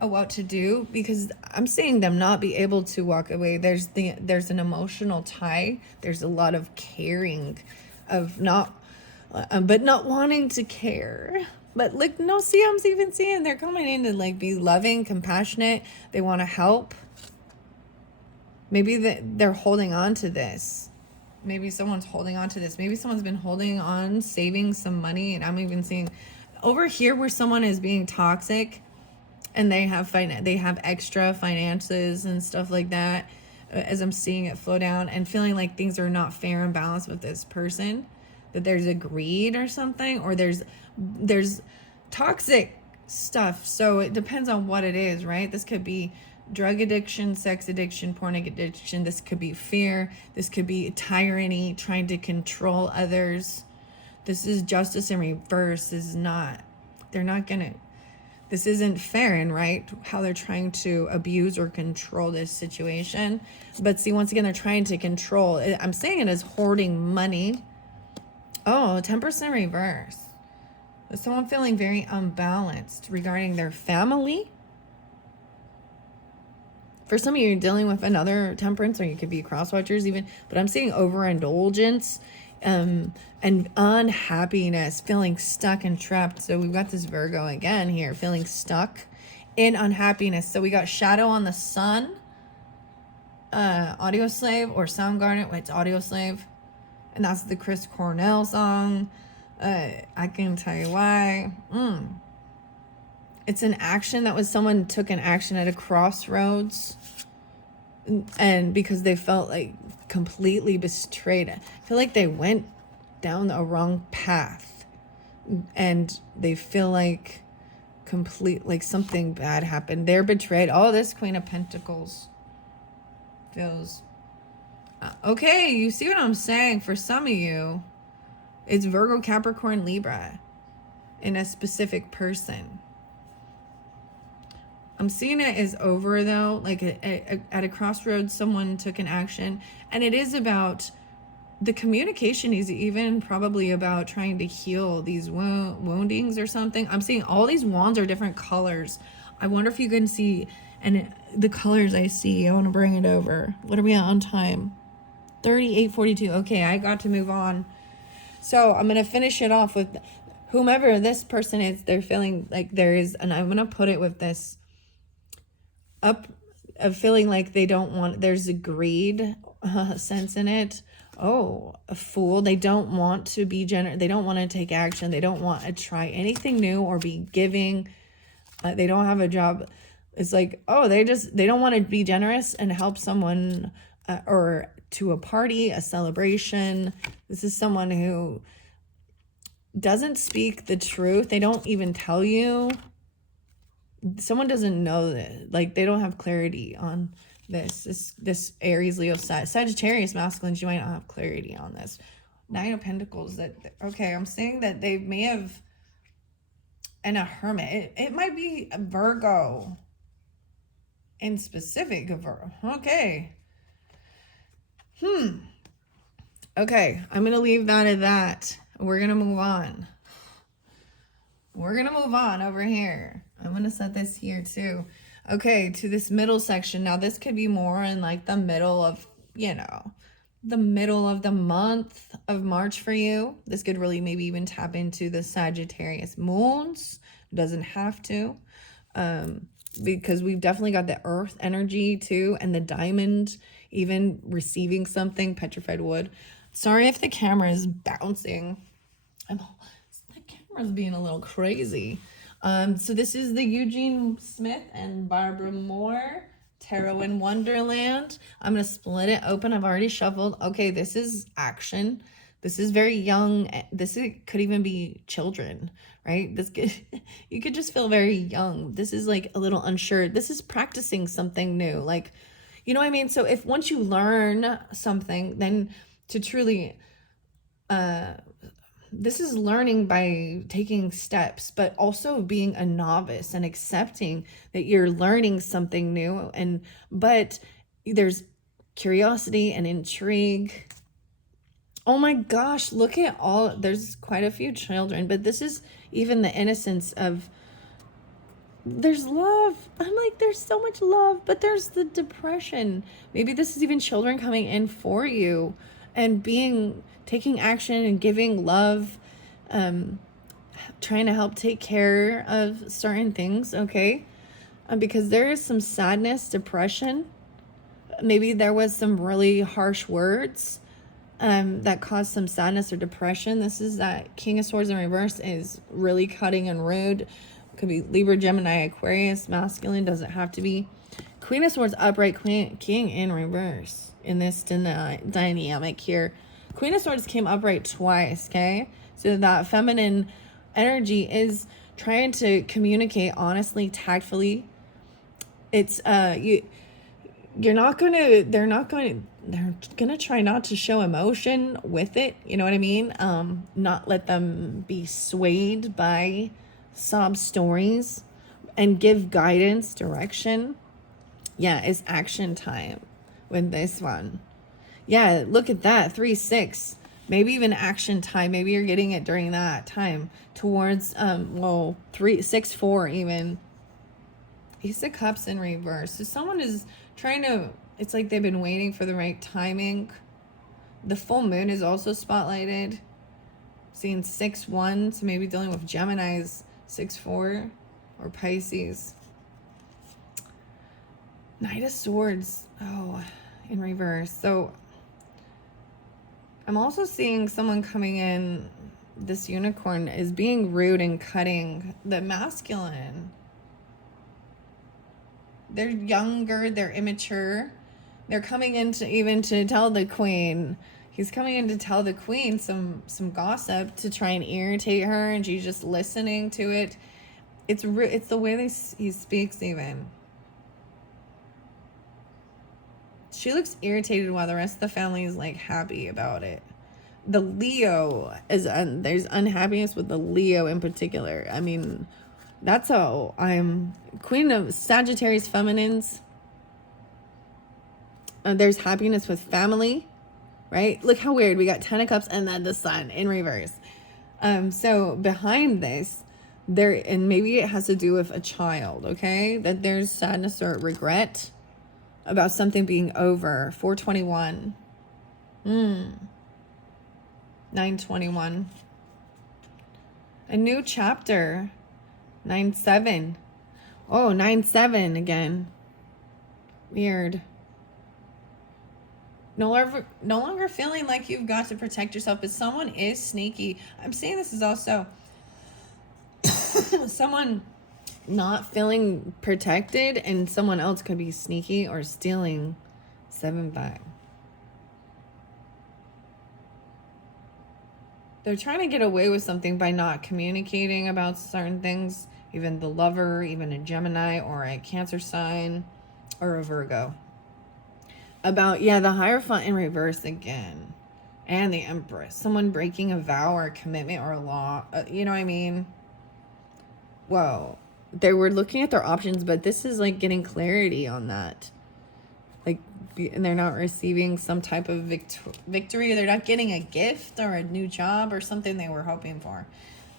of what to do, because I'm seeing them not be able to walk away. There's an emotional tie. There's a lot of caring, of not wanting to care. But like, no, see, I'm even seeing they're coming in to like be loving, compassionate. They want to help. Maybe they're holding on to this. Maybe someone's holding on to this. Maybe someone's been holding on, saving some money. And I'm even seeing over here where someone is being toxic and they have extra finances and stuff like that, as I'm seeing it flow down and feeling like things are not fair and balanced with this person, that there's a greed or something, or there's toxic stuff. So it depends on what it is, right? This could be drug addiction, sex addiction, porn addiction. This could be fear. This could be tyranny, trying to control others. This is justice in reverse. This isn't fair and right how they're trying to abuse or control this situation. But see, once again, they're trying to control. I'm saying it as hoarding money. Oh, 10% reverse. Someone feeling very unbalanced regarding their family. For some of you, you're dealing with another temperance, or you could be cross watchers even. But I'm seeing overindulgence and unhappiness, feeling stuck and trapped. So we've got this Virgo again here, feeling stuck in unhappiness. So we got Shadow on the Sun, Audio Slave, or Soundgarden. It's Audio Slave. And that's the Chris Cornell song. I can tell you why. It's an action that was, someone took an action at a crossroads, and because they felt like completely betrayed. I feel like they went down a wrong path, and they feel like like something bad happened. They're betrayed. Oh, this Queen of Pentacles feels okay. You see what I'm saying? For some of you, it's Virgo, Capricorn, Libra in a specific person. I'm seeing it as over though, like at a crossroads, someone took an action, and it is about the communication is even probably about trying to heal these woundings or something. I'm seeing all these wands are different colors. I wonder if you can see, and the colors I see, I want to bring it over. What are we at on time? 38:42. Okay, I got to move on. So I'm going to finish it off with whomever this person is. They're feeling like there is, and I'm going to put it with this up of feeling like they don't want, there's a greed sense in it. Oh, a fool. They don't want to be they don't want to take action. They don't want to try anything new or be giving. They don't have a job. It's like, oh, they don't want to be generous and help someone or to a party, a celebration. This is someone who doesn't speak the truth. They don't even tell you. Someone doesn't know that, like they don't have clarity on this Aries, Leo, Sagittarius masculines. You might not have clarity on this. 9 of Pentacles. Okay, I'm saying that they may have, and a Hermit. It might be a Virgo in specific. Okay. Okay, I'm going to leave that at that. We're going to move on. We're going to move on over here. I'm going to set this here too. Okay, to this middle section. Now, this could be more in like the middle of, the middle of the month of March for you. This could really maybe even tap into the Sagittarius moons. Doesn't have to. Because we've definitely got the earth energy too, and the diamond, even receiving something, petrified wood. Sorry if the camera is bouncing. The camera's being a little crazy. So this is the Eugene Smith and Barbara Moore Tarot in Wonderland. I'm going to split it open. I've already shuffled. Okay, this is action. This is very young. Could even be children, right? You could just feel very young. This is like a little unsure. This is practicing something new. Like, you know what I mean? So if once you learn something, then to truly, this is learning by taking steps, but also being a novice and accepting that you're learning something new. But there's curiosity and intrigue. Oh my gosh, look at there's quite a few children, but this is even the innocence of, there's love. I'm like, there's so much love, but there's the depression. Maybe this is even children coming in for you and taking action and giving love, trying to help take care of certain things, okay? Because there is some sadness, depression. Maybe there was some really harsh words that caused some sadness or depression. This is that King of Swords in reverse is really cutting and rude. Could be Libra, Gemini, Aquarius, masculine, doesn't have to be. Queen of Swords upright, King in reverse in this dynamic here. Queen of Swords came upright twice, okay? So that feminine energy is trying to communicate honestly, tactfully. It's they're gonna try not to show emotion with it, you know what I mean? Not let them be swayed by sob stories, and give guidance, direction. Yeah, it's action time with this one. Yeah, look at that, 3-6. Maybe even action time. Maybe you're getting it during that time towards 3-6-4 even. Ace of Cups in reverse. So someone is trying to, it's like they've been waiting for the right timing. The full moon is also spotlighted. Seeing 6-1, so maybe dealing with Gemini's 6-4 or Pisces. Knight of Swords, in reverse. So I'm also seeing someone coming in, this unicorn is being rude and cutting the masculine. They're younger, they're immature. They're coming in to tell the queen. He's coming in to tell the queen some gossip to try and irritate her, and she's just listening to it. It's the way he speaks even. She looks irritated while the rest of the family is like happy about it. The Leo there's unhappiness with the Leo in particular. I mean, that's how I'm Queen of Sagittarius feminines. There's happiness with family, right? Look how weird. We got 10 of Cups and then the Sun in reverse. So behind this, and maybe it has to do with a child, okay? That there's sadness or regret about something being over. 421. 921. A new chapter. 9-7. Oh, 9-7 again. Weird. No longer feeling like you've got to protect yourself, but someone is sneaky. I'm saying this is also someone not feeling protected, and someone else could be sneaky or stealing 7-5. They're trying to get away with something by not communicating about certain things. Even the lover, even a Gemini or a Cancer sign or a Virgo. About, the Hierophant in reverse again. And the Empress. Someone breaking a vow or a commitment or a law. You know what I mean? Whoa. They were looking at their options, but this is like getting clarity on that. Like and they're not receiving some type of victory. They're not getting a gift or a new job or something they were hoping for.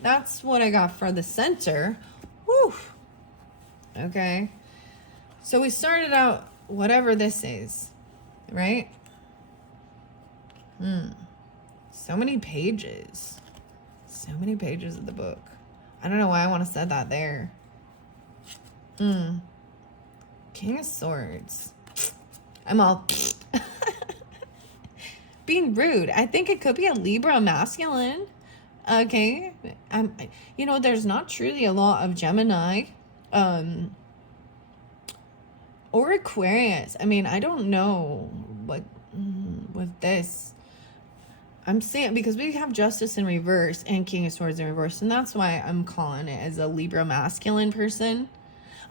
That's what I got for the center. Whew. Okay. So we started out, whatever this is, right? So many pages. So many pages of the book. I don't know why I want to set that there. King of Swords. I'm all being rude. I think it could be a Libra masculine. Okay. There's not truly a lot of Gemini. Or Aquarius. I mean, I don't know what with this. I'm saying because we have Justice in reverse and King of Swords in reverse, and that's why I'm calling it as a Libra masculine person.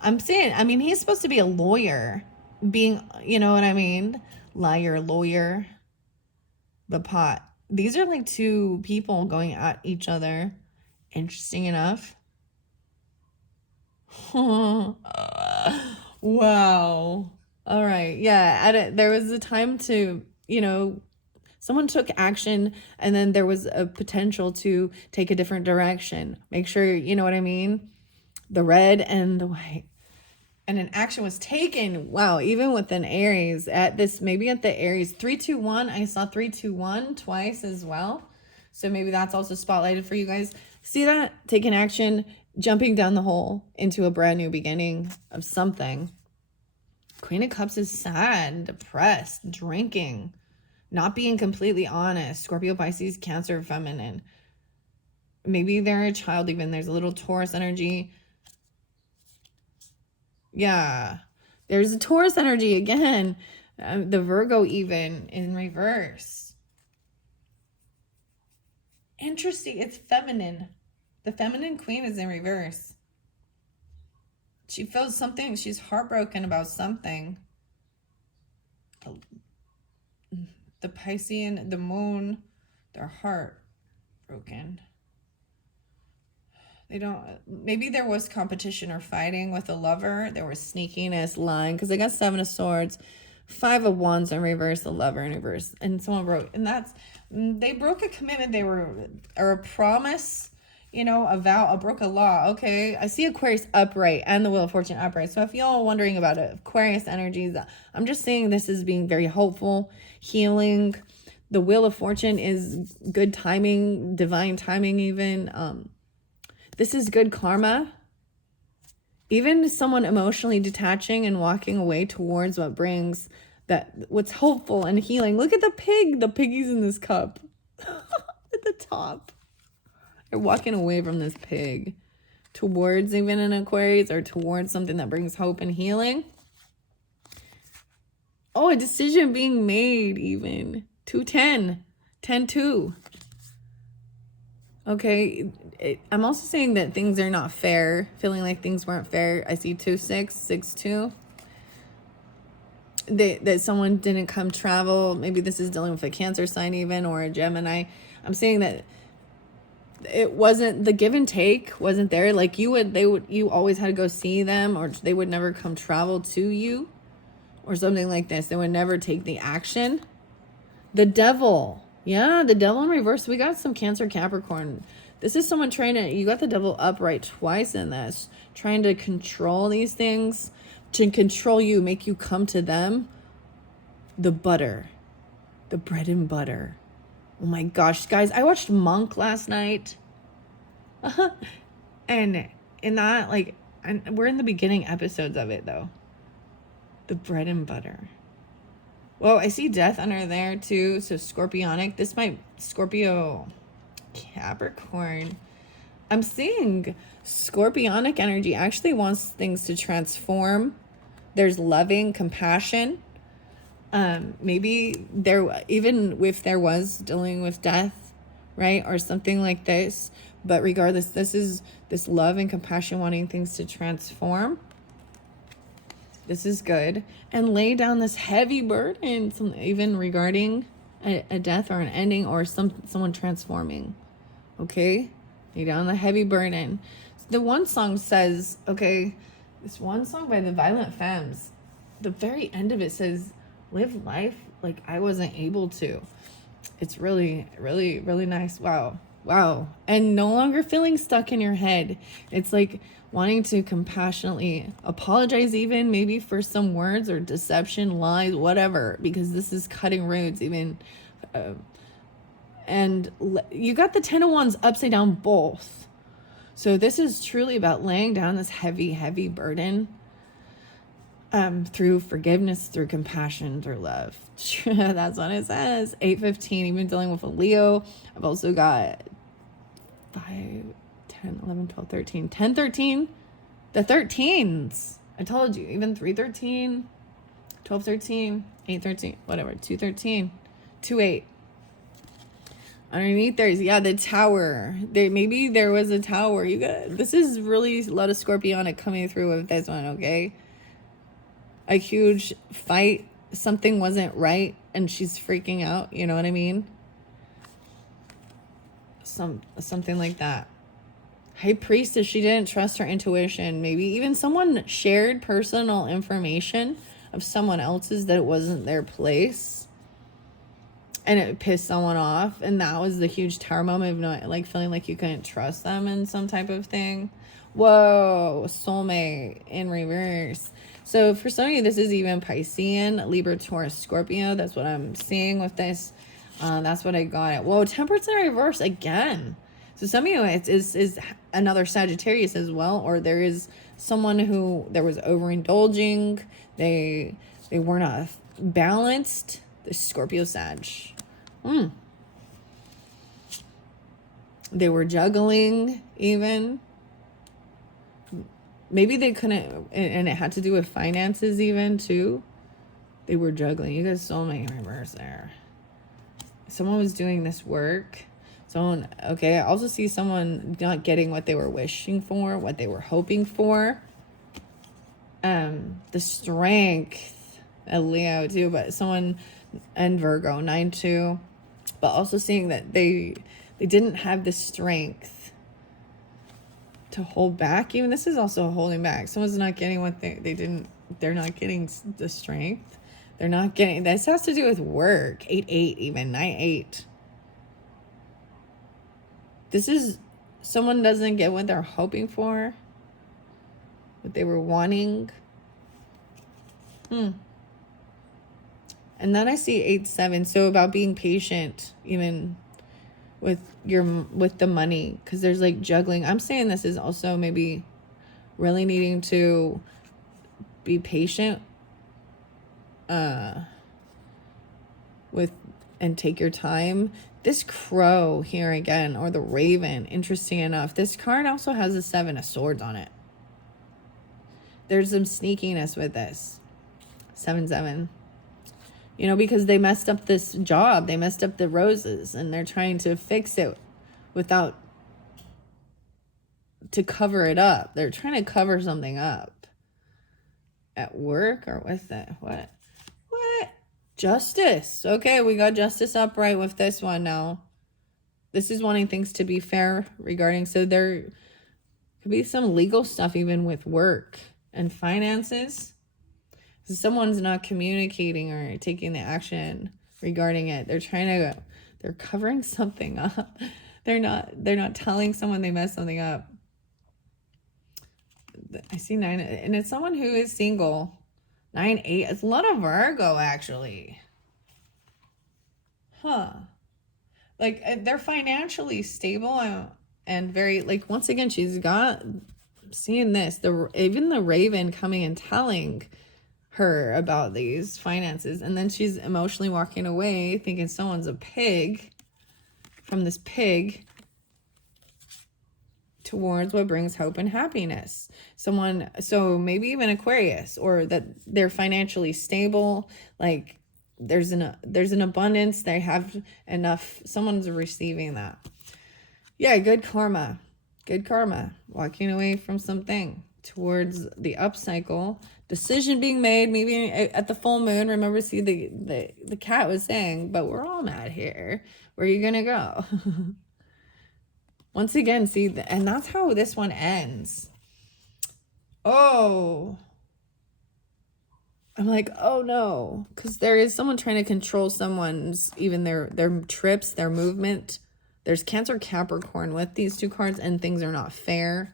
I'm saying, I mean, he's supposed to be a lawyer, being, you know what I mean? Liar, lawyer, the pot. These are like two people going at each other. Interesting enough. Wow. All right. Yeah. There was a time to, someone took action and then there was a potential to take a different direction. Make sure, you know what I mean? The red and the white. And an action was taken. Wow. Even with an Aries maybe at the Aries 3-2-1, I saw 3-2-1 twice as well. So maybe that's also spotlighted for you guys. See that? Taking action, jumping down the hole into a brand new beginning of something. Queen of Cups is sad, depressed, drinking, not being completely honest. Scorpio, Pisces, Cancer, feminine. Maybe they're a child even. There's a little Taurus energy. Yeah. There's a Taurus energy again. The Virgo even in reverse. Interesting. It's feminine. The feminine queen is in reverse. She feels something. She's heartbroken about something. The Piscean, the moon, they're heartbroken. Maybe there was competition or fighting with a lover. There was sneakiness, lying, because they got 7 of Swords, 5 of Wands in reverse, the lover in reverse. And someone wrote, they broke a commitment. Or a promise, a vow, broke a law. Okay, I see Aquarius upright and the Wheel of Fortune upright. So if y'all are wondering about it, Aquarius energies, I'm just saying this is being very hopeful, healing. The Wheel of Fortune is good timing, divine timing even. This is good karma. Even someone emotionally detaching and walking away towards what's hopeful and healing. Look at the pig. The piggy's in this cup at the top. They're walking away from this pig towards even an Aquarius or towards something that brings hope and healing. Oh, a decision being made even. 2-10. 10-2. Okay, I'm also saying that things are not fair. Feeling like things weren't fair. I see 2-6, 6-2. That someone didn't come travel. Maybe this is dealing with a Cancer sign even or a Gemini. I'm saying that it wasn't, the give and take wasn't there. Like you always had to go see them, or they would never come travel to you or something like this. They would never take the action. The Devil. Yeah, the Devil in reverse. We got some Cancer, Capricorn. This is someone you got the Devil upright twice in this, trying to control these things, to control you, make you come to them. The butter, the bread and butter. Oh my gosh, guys, I watched Monk last night. And in that, and we're in the beginning episodes of it though. The bread and butter. Well, I see death under there too. So scorpionic. This might Scorpio, Capricorn. I'm seeing scorpionic energy actually wants things to transform. There's loving compassion. Maybe even if there was dealing with death, right? Or something like this. But regardless, this is this love and compassion wanting things to transform. This is good. And lay down this heavy burden, even regarding a death or an ending or someone transforming. Okay? Lay down the heavy burden. The one song says, okay, this one song by the Violent Femmes, the very end of it says, live life like I wasn't able to. It's really, really, really nice. Wow. Wow. And no longer feeling stuck in your head. It's like wanting to compassionately apologize, even maybe for some words or deception, lies, whatever, because this is cutting roots, even. And you got the 10 of Wands upside down both. So this is truly about laying down this heavy, heavy burden through forgiveness, through compassion, through love. That's what it says. 8:15, even dealing with a Leo. I've also got 5, 10, 11, 12, 13. 10, 13. The 13s. I told you. Even 3:13, 12:13, 8:13, whatever. 2:13, 2:8. Underneath there's, yeah, the tower. Maybe there was a tower. This is really a lot of Scorpionic coming through with this one, okay? A huge fight. Something wasn't right and she's freaking out. You know what I mean? Something like that. High Priestess, she didn't trust her intuition. Maybe even someone shared personal information of someone else's that it wasn't their place. And it pissed someone off. And that was the huge tower moment of not like feeling like you couldn't trust them in some type of thing. Whoa, soulmate in reverse. So for some of you, this is even Piscean, Libra, Taurus, Scorpio. That's what I'm seeing with this. That's what I got. Whoa, Temperance in reverse again. So some of you, is another Sagittarius as well. Or there is someone who there was overindulging. They were not balanced. The Scorpio Sag. They were juggling even. Maybe they couldn't, and it had to do with finances even too. They were juggling. You guys, so many reverse there. Someone was doing this work. Okay, I also see someone not getting what they were wishing for, what they were hoping for. The strength, a Leo too, but someone, and Virgo, 9-2. But also seeing that they didn't have the strength to hold back. Even this is also holding back. Someone's not getting what they didn't. They're not getting the strength. They're not getting. This has to do with work. 8-8, even 9-8. This is someone doesn't get what they're hoping for, what they were wanting. And then I see 8-7. So about being patient, even with the money, because there's like juggling. I'm saying this is also maybe really needing to be patient with and take your time. This crow here again, or the raven, interesting enough, this card also has a 7 of Swords on it. There's some sneakiness with this 7-7. You know, because they messed up this job. They messed up the roses. And they're trying to fix it to cover it up. They're trying to cover something up. At work or with it. What? Justice. Okay, we got justice upright with this one now. This is wanting things to be fair regarding. So there could be some legal stuff even with work and finances. Someone's not communicating or taking the action regarding it. They're covering something up. They're not telling someone they messed something up. I see 9, and it's someone who is single. 9-8. It's a lot of Virgo actually. Like they're financially stable and very, like, once again, she's got, seeing this, even the raven coming and telling her about these finances, and then she's emotionally walking away thinking someone's a pig, from this pig towards what brings hope and happiness. Someone, so maybe even Aquarius, or that they're financially stable, like there's an abundance, they have enough, someone's receiving that. Yeah, good karma, walking away from something towards the upcycle. Decision being made, maybe at the full moon. Remember, see, the cat was saying, but we're all mad here. Where are you gonna go? Once again, see, and that's how this one ends. Oh, I'm like, oh no, because there is someone trying to control someone's, even their trips, their movement. There's Cancer Capricorn with these two cards, and things are not fair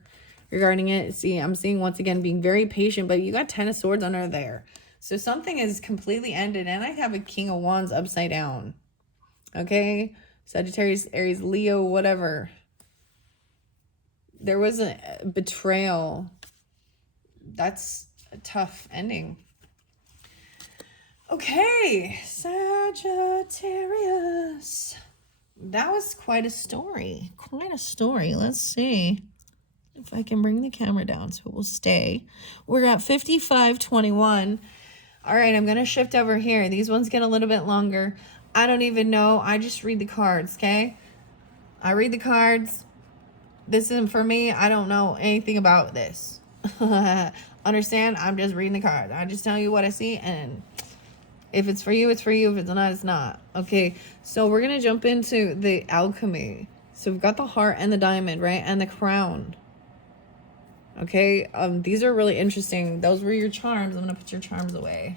regarding it. See, I'm seeing once again being very patient, but you got 10 of Swords under there. So something is completely ended, and I have a King of Wands upside down. Okay? Sagittarius, Aries, Leo, whatever. There was a betrayal. That's a tough ending. Okay, Sagittarius. That was quite a story. Quite a story. Let's see if I can bring the camera down so it will stay. We're at 55:21. All right, I'm going to shift over here. These ones get a little bit longer. I don't even know. I just read the cards, okay? I read the cards. This isn't for me. I don't know anything about this. Understand? I'm just reading the cards. I just tell you what I see, and if it's for you, it's for you. If it's not, it's not. Okay, so we're going to jump into the alchemy. So we've got the heart and the diamond, right? And the crown. Okay, these are really interesting. Those were your charms. I'm going to put your charms away.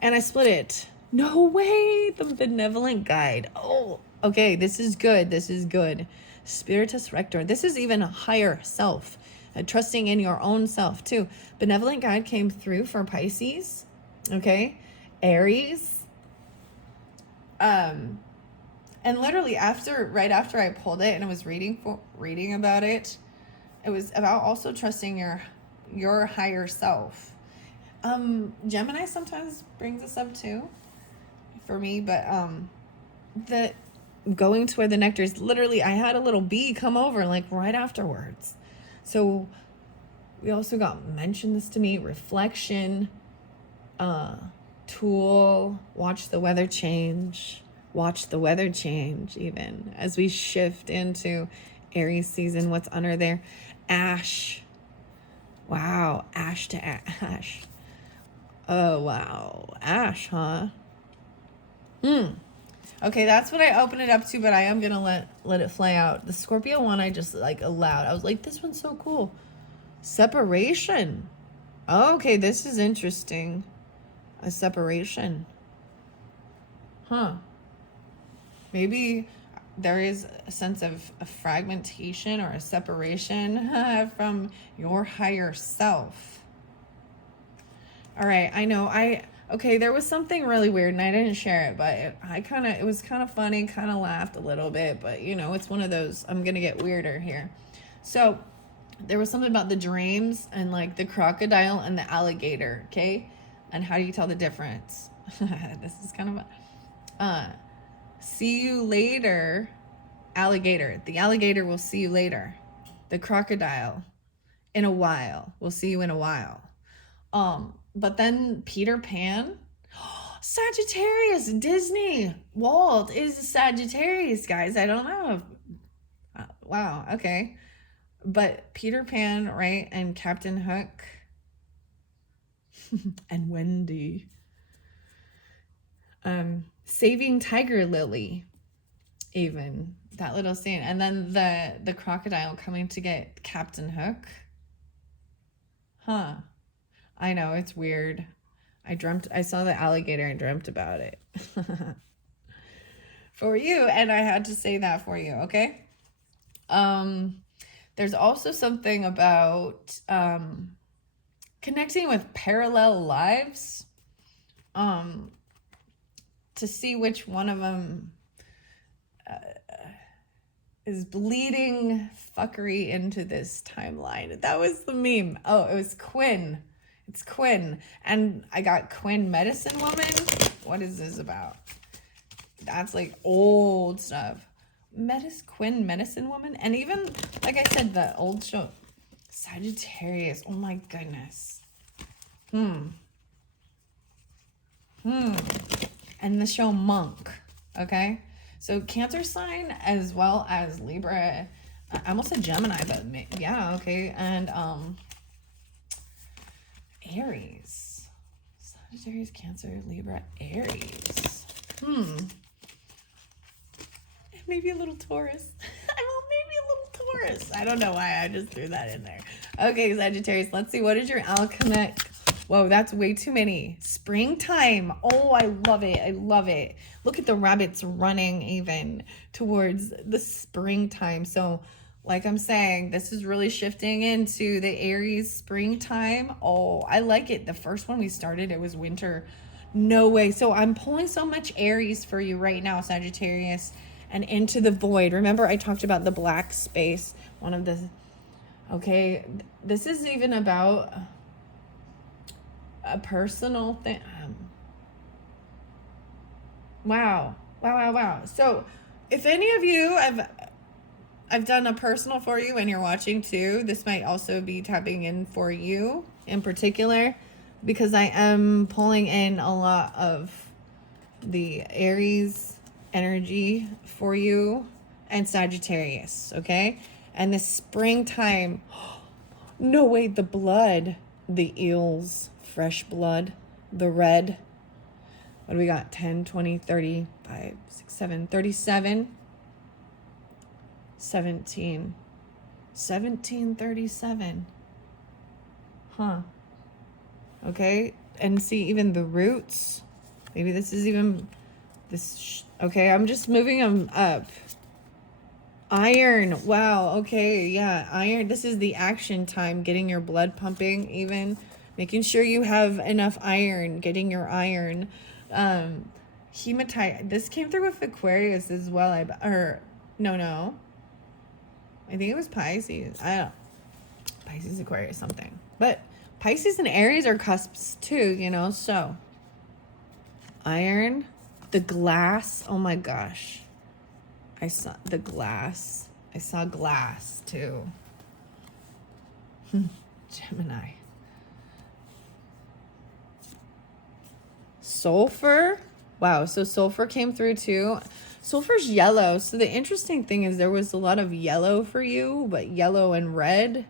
And I split it. No way! The benevolent guide. Oh, okay, this is good. This is good. Spiritus Rector. This is even a higher self. Trusting in your own self, too. Benevolent guide came through for Pisces. Okay. Aries. And literally right after I pulled it and I was reading about it, it was about also trusting your higher self. Gemini sometimes brings this up too for me, but the going to where the nectar is, literally I had a little bee come over like right afterwards. So we also got mentioned this to me, reflection, tool, watch the weather change even as we shift into Aries season. What's under there? Ash. Wow, ash to ash. Oh wow, ash, huh? Okay, that's what I opened it up to, but I am gonna let it fly out. The Scorpio one I just like allowed. I was like, this one's so cool. Separation. Okay, this is interesting. A separation. Huh. Maybe there is a sense of a fragmentation or a separation from your higher self. All right, I know. Okay, there was something really weird and I didn't share it, but it was kind of funny, kind of laughed a little bit, but you know, it's one of those, I'm going to get weirder here. So there was something about the dreams and like the crocodile and the alligator, okay? And how do you tell the difference? This is kind of see you later, alligator. The alligator will see you later. The crocodile, in a while. We'll see you in a while. But then Peter Pan, Sagittarius, Disney, Walt is a Sagittarius, guys. I don't know. Wow, okay. But Peter Pan, right? And Captain Hook. And Wendy. Saving Tiger Lily, even that little scene, and then the crocodile coming to get Captain Hook. Huh. I know, it's weird. I saw the alligator and dreamt about it. For you, and I had to say that for you, okay? There's also something about connecting with parallel lives. To see which one of them is bleeding fuckery into this timeline. That was the meme. Oh, it was Quinn. It's Quinn. And I got Quinn Medicine Woman. What is this about? That's like old stuff. Quinn Medicine Woman. And even, like I said, the old show, Sagittarius. Oh my goodness. And the show Monk, okay? So Cancer sign as well as Libra. I almost said Gemini, but yeah, okay. And Aries. Sagittarius, Cancer, Libra, Aries. Maybe a little Taurus. Maybe a little Taurus. I don't know why I just threw that in there. Okay, Sagittarius, let's see. What is your alchemic Whoa, that's way too many. Springtime. Oh, I love it. I love it. Look at the rabbits running even towards the springtime. So, like I'm saying, this is really shifting into the Aries springtime. Oh, I like it. The first one we started, it was winter. No way. So, I'm pulling so much Aries for you right now, Sagittarius, and into the void. Remember, I talked about the black space. One of the. Okay, this is even about a personal thing. Wow. So if any of you I've done a personal for you and you're watching too, this might also be tapping in for you in particular, because I am pulling in a lot of the Aries energy for you and Sagittarius, okay? And the springtime, no way, the blood, the eels, fresh blood, the red. What do we got? 10, 20, 30, 5, 6, 7, 37, 17, 17, 37. Huh. Okay. And see, even the roots. Maybe this is even this. Okay. I'm just moving them up. Iron. Wow. Okay. Yeah. Iron. This is the action time. Getting your blood pumping, even making sure you have enough iron, getting your iron. Hematite. This came through with Aquarius as well. No. I think it was Pisces. I don't. Pisces, Aquarius, something. But Pisces and Aries are cusps too, you know. So iron, the glass. Oh my gosh. I saw the glass. I saw glass too. Gemini. Sulfur. Wow. So sulfur came through too. Sulfur's yellow. So the interesting thing is there was a lot of yellow for you, but yellow and red,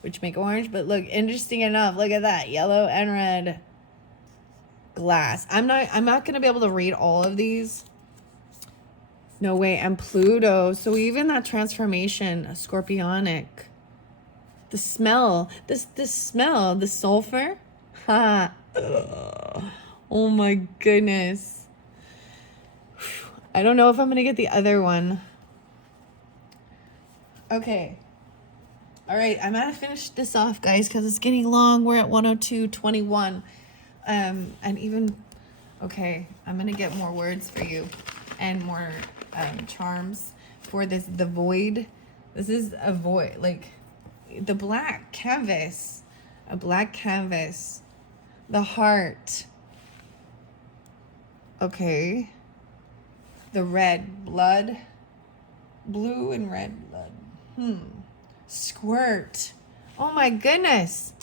which make orange. But look, interesting enough. Look at that. Yellow and red. Glass. I'm not going to be able to read all of these. No way. And Pluto. So even that transformation, scorpionic. The smell. The smell. The sulfur. Ha. Oh my goodness. I don't know if I'm going to get the other one. Okay. All right. I'm going to finish this off, guys, because it's getting long. We're at 102:21. And even, okay, I'm going to get more words for you and more charms for this. The void. This is a void, like the black canvas, a black canvas, the heart. Okay. The red blood, blue and red blood. Squirt. Oh my goodness.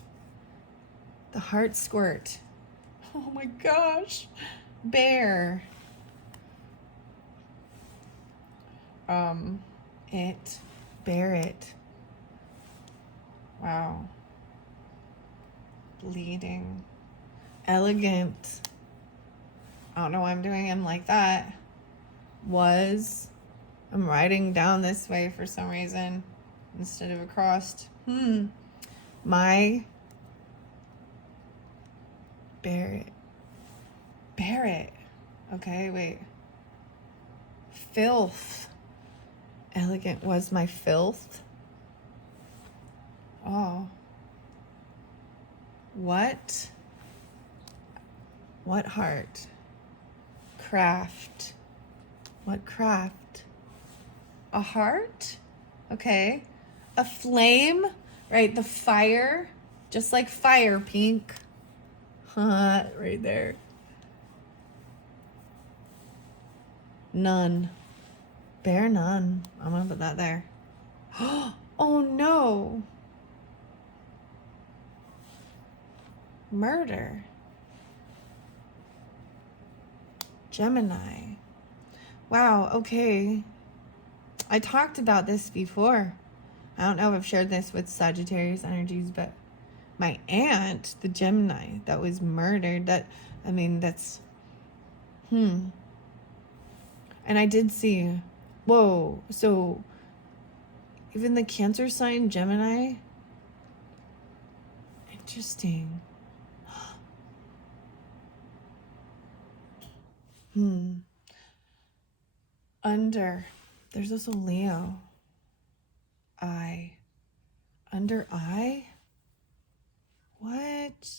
The heart squirt. Oh my gosh. Bear. Bear it. Wow. Bleeding. Elegant. I don't know why I'm doing him like that. I'm writing down this way for some reason instead of across. My bear it. Okay, wait. Filth. Elegant was my filth. Oh. What heart? Craft. What craft? A heart? Okay. A flame, right? The fire, just like fire, pink. Right there. None. Bear none. I'm gonna put that there. Oh no. Murder. Gemini. Wow, okay. I talked about this before. I don't know if I've shared this with Sagittarius energies, but my aunt, the Gemini, that was murdered. That's and I did see, whoa, so even the Cancer sign Gemini, interesting. Under. There's also Leo. Eye. Under eye? What?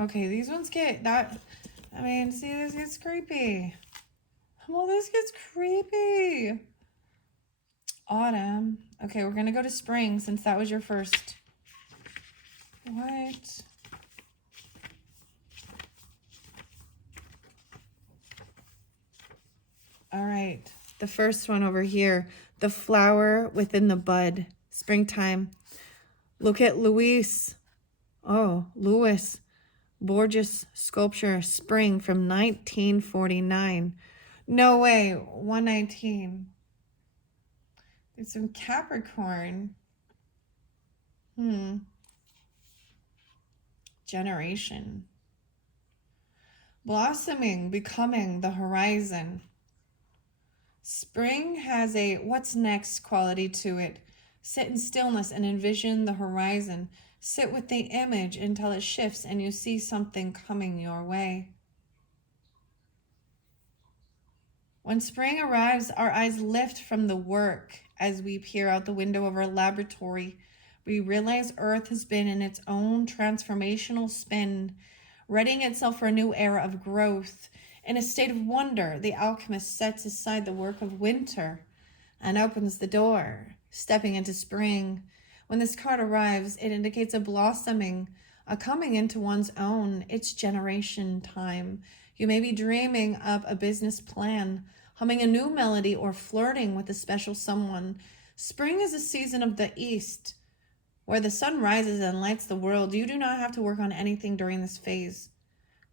Okay, these ones get that. I mean, see, this gets creepy. Well, this gets creepy. Autumn. Okay, we're going to go to spring since that was your first. What? All right. The first one over here. The flower within the bud. Springtime. Look at Luis. Oh, Louis. Borges sculpture. Spring from 1949. No way. 119. There's some Capricorn. Generation. Blossoming, becoming the horizon. Spring has a what's next quality to it. Sit in stillness and envision the horizon. Sit with the image until it shifts and you see something coming your way. When spring arrives, our eyes lift from the work as we peer out the window of our laboratory. We realize Earth has been in its own transformational spin, readying itself for a new era of growth. In a state of wonder, the alchemist sets aside the work of winter and opens the door, stepping into spring. When this card arrives, it indicates a blossoming, a coming into one's own. It's generation time. You may be dreaming up a business plan, humming a new melody, or flirting with a special someone. Spring is a season of the East, where the sun rises and lights the world. You do not have to work on anything during this phase.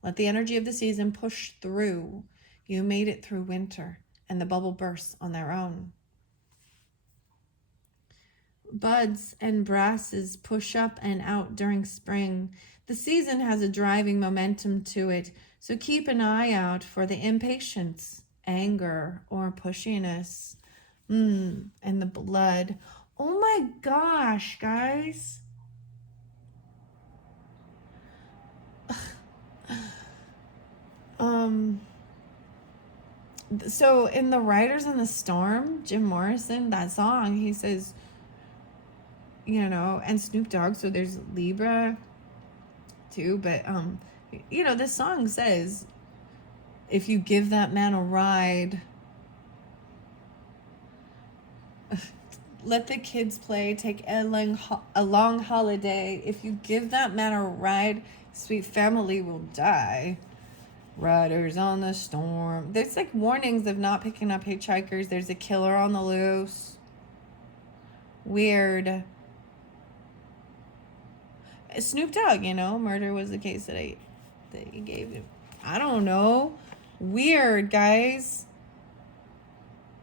Let the energy of the season push through. You made it through winter, and the bubble bursts on their own. Buds and brasses push up and out during spring. The season has a driving momentum to it, so keep an eye out for the impatience, anger, or pushiness. And the blood. Oh my gosh, guys. So in The Riders in the Storm, Jim Morrison, that song, he says, and Snoop Dogg, so there's Libra too, but this song says, if you give that man a ride, let the kids play, take a long holiday. If you give that man a ride, sweet family will die. Riders on the storm. There's like warnings of not picking up hitchhikers. There's a killer on the loose. Weird. Snoop Dogg, murder was the case that he gave him. I don't know. Weird, guys.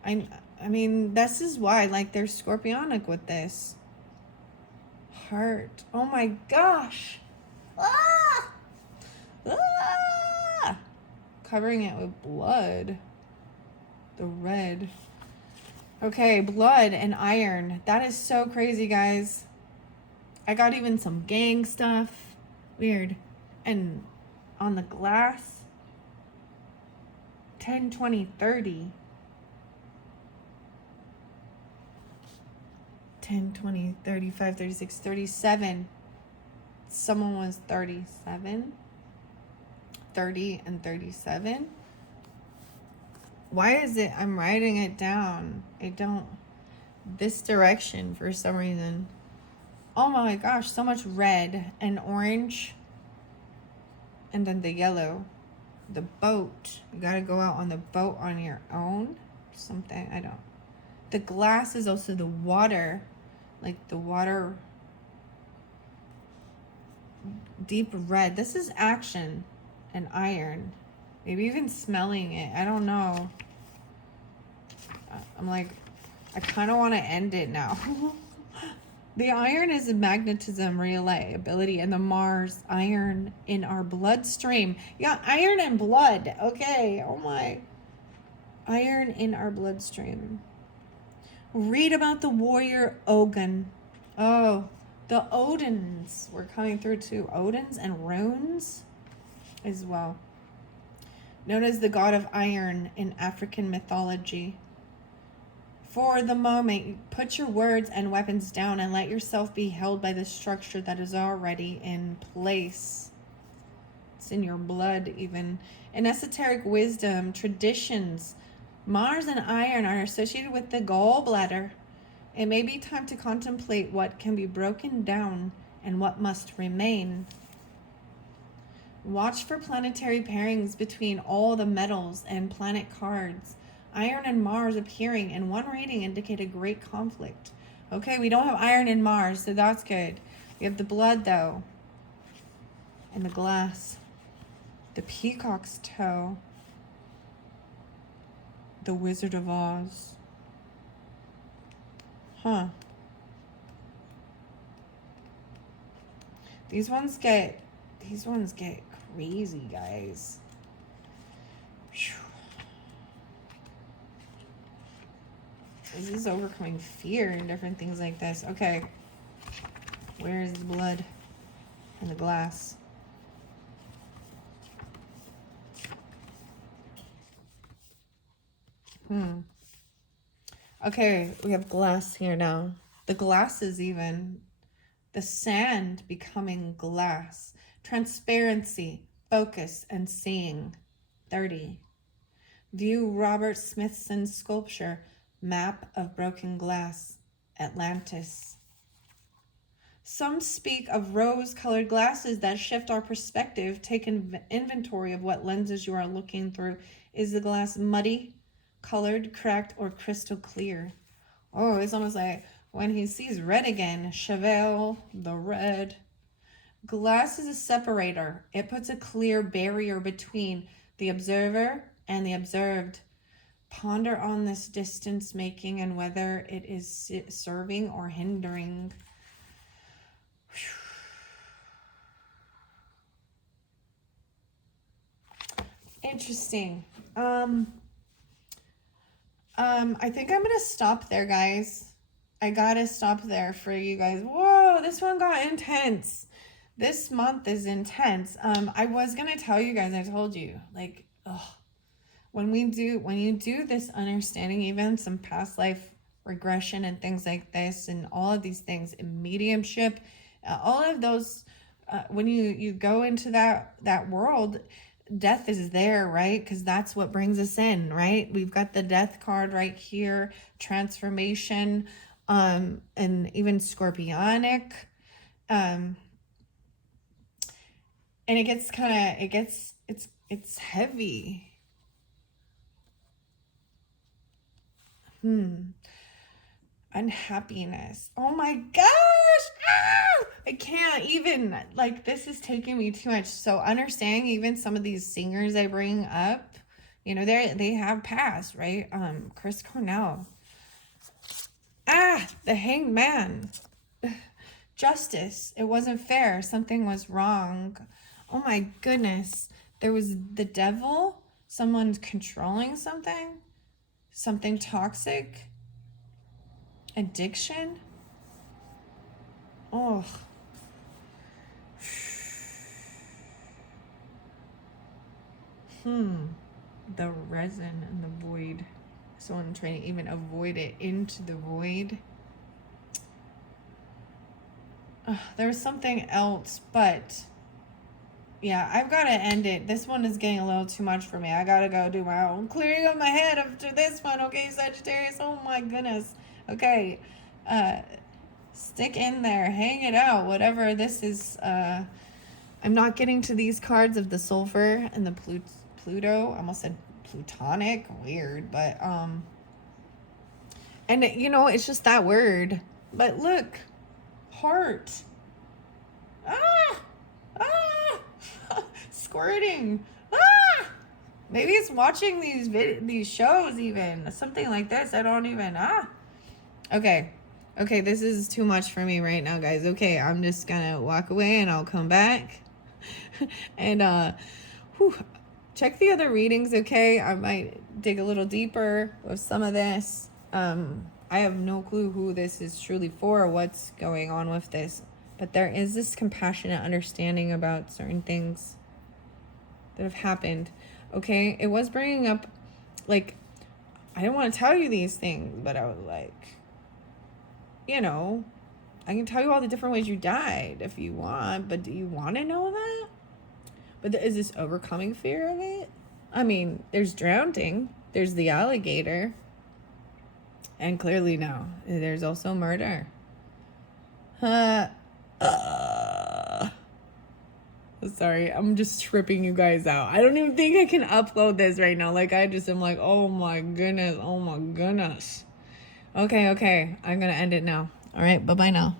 I mean, this is why, like, they're scorpionic with this. Heart. Oh my gosh. Ah! Ah! Covering it with blood. The red. Okay, blood and iron. That is so crazy, guys. I got even some gang stuff. Weird. And on the glass, 10, 20, 30. 10, 20, 35, 36, 37. Someone was 37. 30 and 37. Why is it I'm writing it down? This direction for some reason. Oh my gosh, so much red and orange. And then the yellow. The boat. You gotta go out on the boat on your own. Something, I don't. The glass is also the water. Like the water. Deep red. This is action and iron. Maybe even smelling it. I don't know. I'm like, I kind of want to end it now. The iron is a magnetism, reliability, and the Mars iron in our bloodstream. Yeah, iron and blood. Okay. Oh my. Iron in our bloodstream. Read about the warrior Ogun. Oh, the Odins were coming through too. Odins and runes as well. known as the god of iron in African mythology. For the moment, put your words and weapons down and let yourself be held by the structure that is already in place. It's in your blood, even. In esoteric wisdom, traditions, Mars and iron are associated with the gallbladder. It may be time to contemplate what can be broken down and what must remain. Watch for planetary pairings between all the metals and planet cards. Iron and Mars appearing in one reading indicate a great conflict. Okay, we don't have iron and Mars, so that's good. We have the blood, though, and the glass. The peacock's toe. The Wizard of Oz. Huh. These ones get crazy, guys. Whew. This is overcoming fear and different things like this. Okay. Where is the blood and the glass? Okay, we have glass here now. The glasses even. The sand becoming glass. Transparency, focus, and seeing. 30. View Robert Smithson's sculpture, Map of Broken Glass, Atlantis. Some speak of rose-colored glasses that shift our perspective. Take inventory of what lenses you are looking through. Is the glass muddy, colored, cracked, or crystal clear? Oh, it's almost like when he sees red again. Chevelle, the red. Glass is a separator. It puts a clear barrier between the observer and the observed. Ponder on this distance making and whether it is serving or hindering. Interesting. I think I'm gonna stop there, guys. I gotta stop there for you guys. Whoa, this one got intense. This month is intense. I was gonna tell you guys, I told you, like, when you do this understanding, even some past life regression and things like this, and all of these things, in mediumship, all of those, when you go into that world, death is there, right? Because that's what brings us in, right? We've got the death card right here, transformation, and even scorpionic, and it's heavy. Unhappiness. Oh my gosh. I can't even, like, this is taking me too much. So understanding even some of these singers I bring up, you know, they have passed, right? Chris Cornell. The Hanged Man. Justice. It wasn't fair. Something was wrong. Oh my goodness. There was the devil. Someone's controlling something. Something toxic. Addiction. Oh. The resin and the void. Someone trying to even avoid it into the void. There was something else, but yeah, I've got to end it. This one is getting a little too much for me. I got to go do my own clearing of my head after this one. Okay, Sagittarius. Oh my goodness. Okay. Stick in there. Hang it out. Whatever this is. I'm not getting to these cards of the sulfur and the Pluto. I almost said plutonic. Weird, but and you know, it's just that word. But look, heart. Squirting. Maybe it's watching these shows, even something like this. I don't even Okay, this is too much for me right now, guys. Okay, I'm just gonna walk away and I'll come back. And check the other readings, okay? I might dig a little deeper with some of this. I have no clue who this is truly for or what's going on with this, but there is this compassionate understanding about certain things that have happened. Okay, it was bringing up, like, I didn't want to tell you these things, but I was like, you know, I can tell you all the different ways you died if you want, but do you want to know that? But is this overcoming fear of it? I mean, there's drowning, there's the alligator, and clearly no, there's also murder. Sorry, I'm just tripping you guys out. I don't even think I can upload this right now. Like, I just am like, oh my goodness. Okay, I'm gonna end it now. All right, bye-bye now.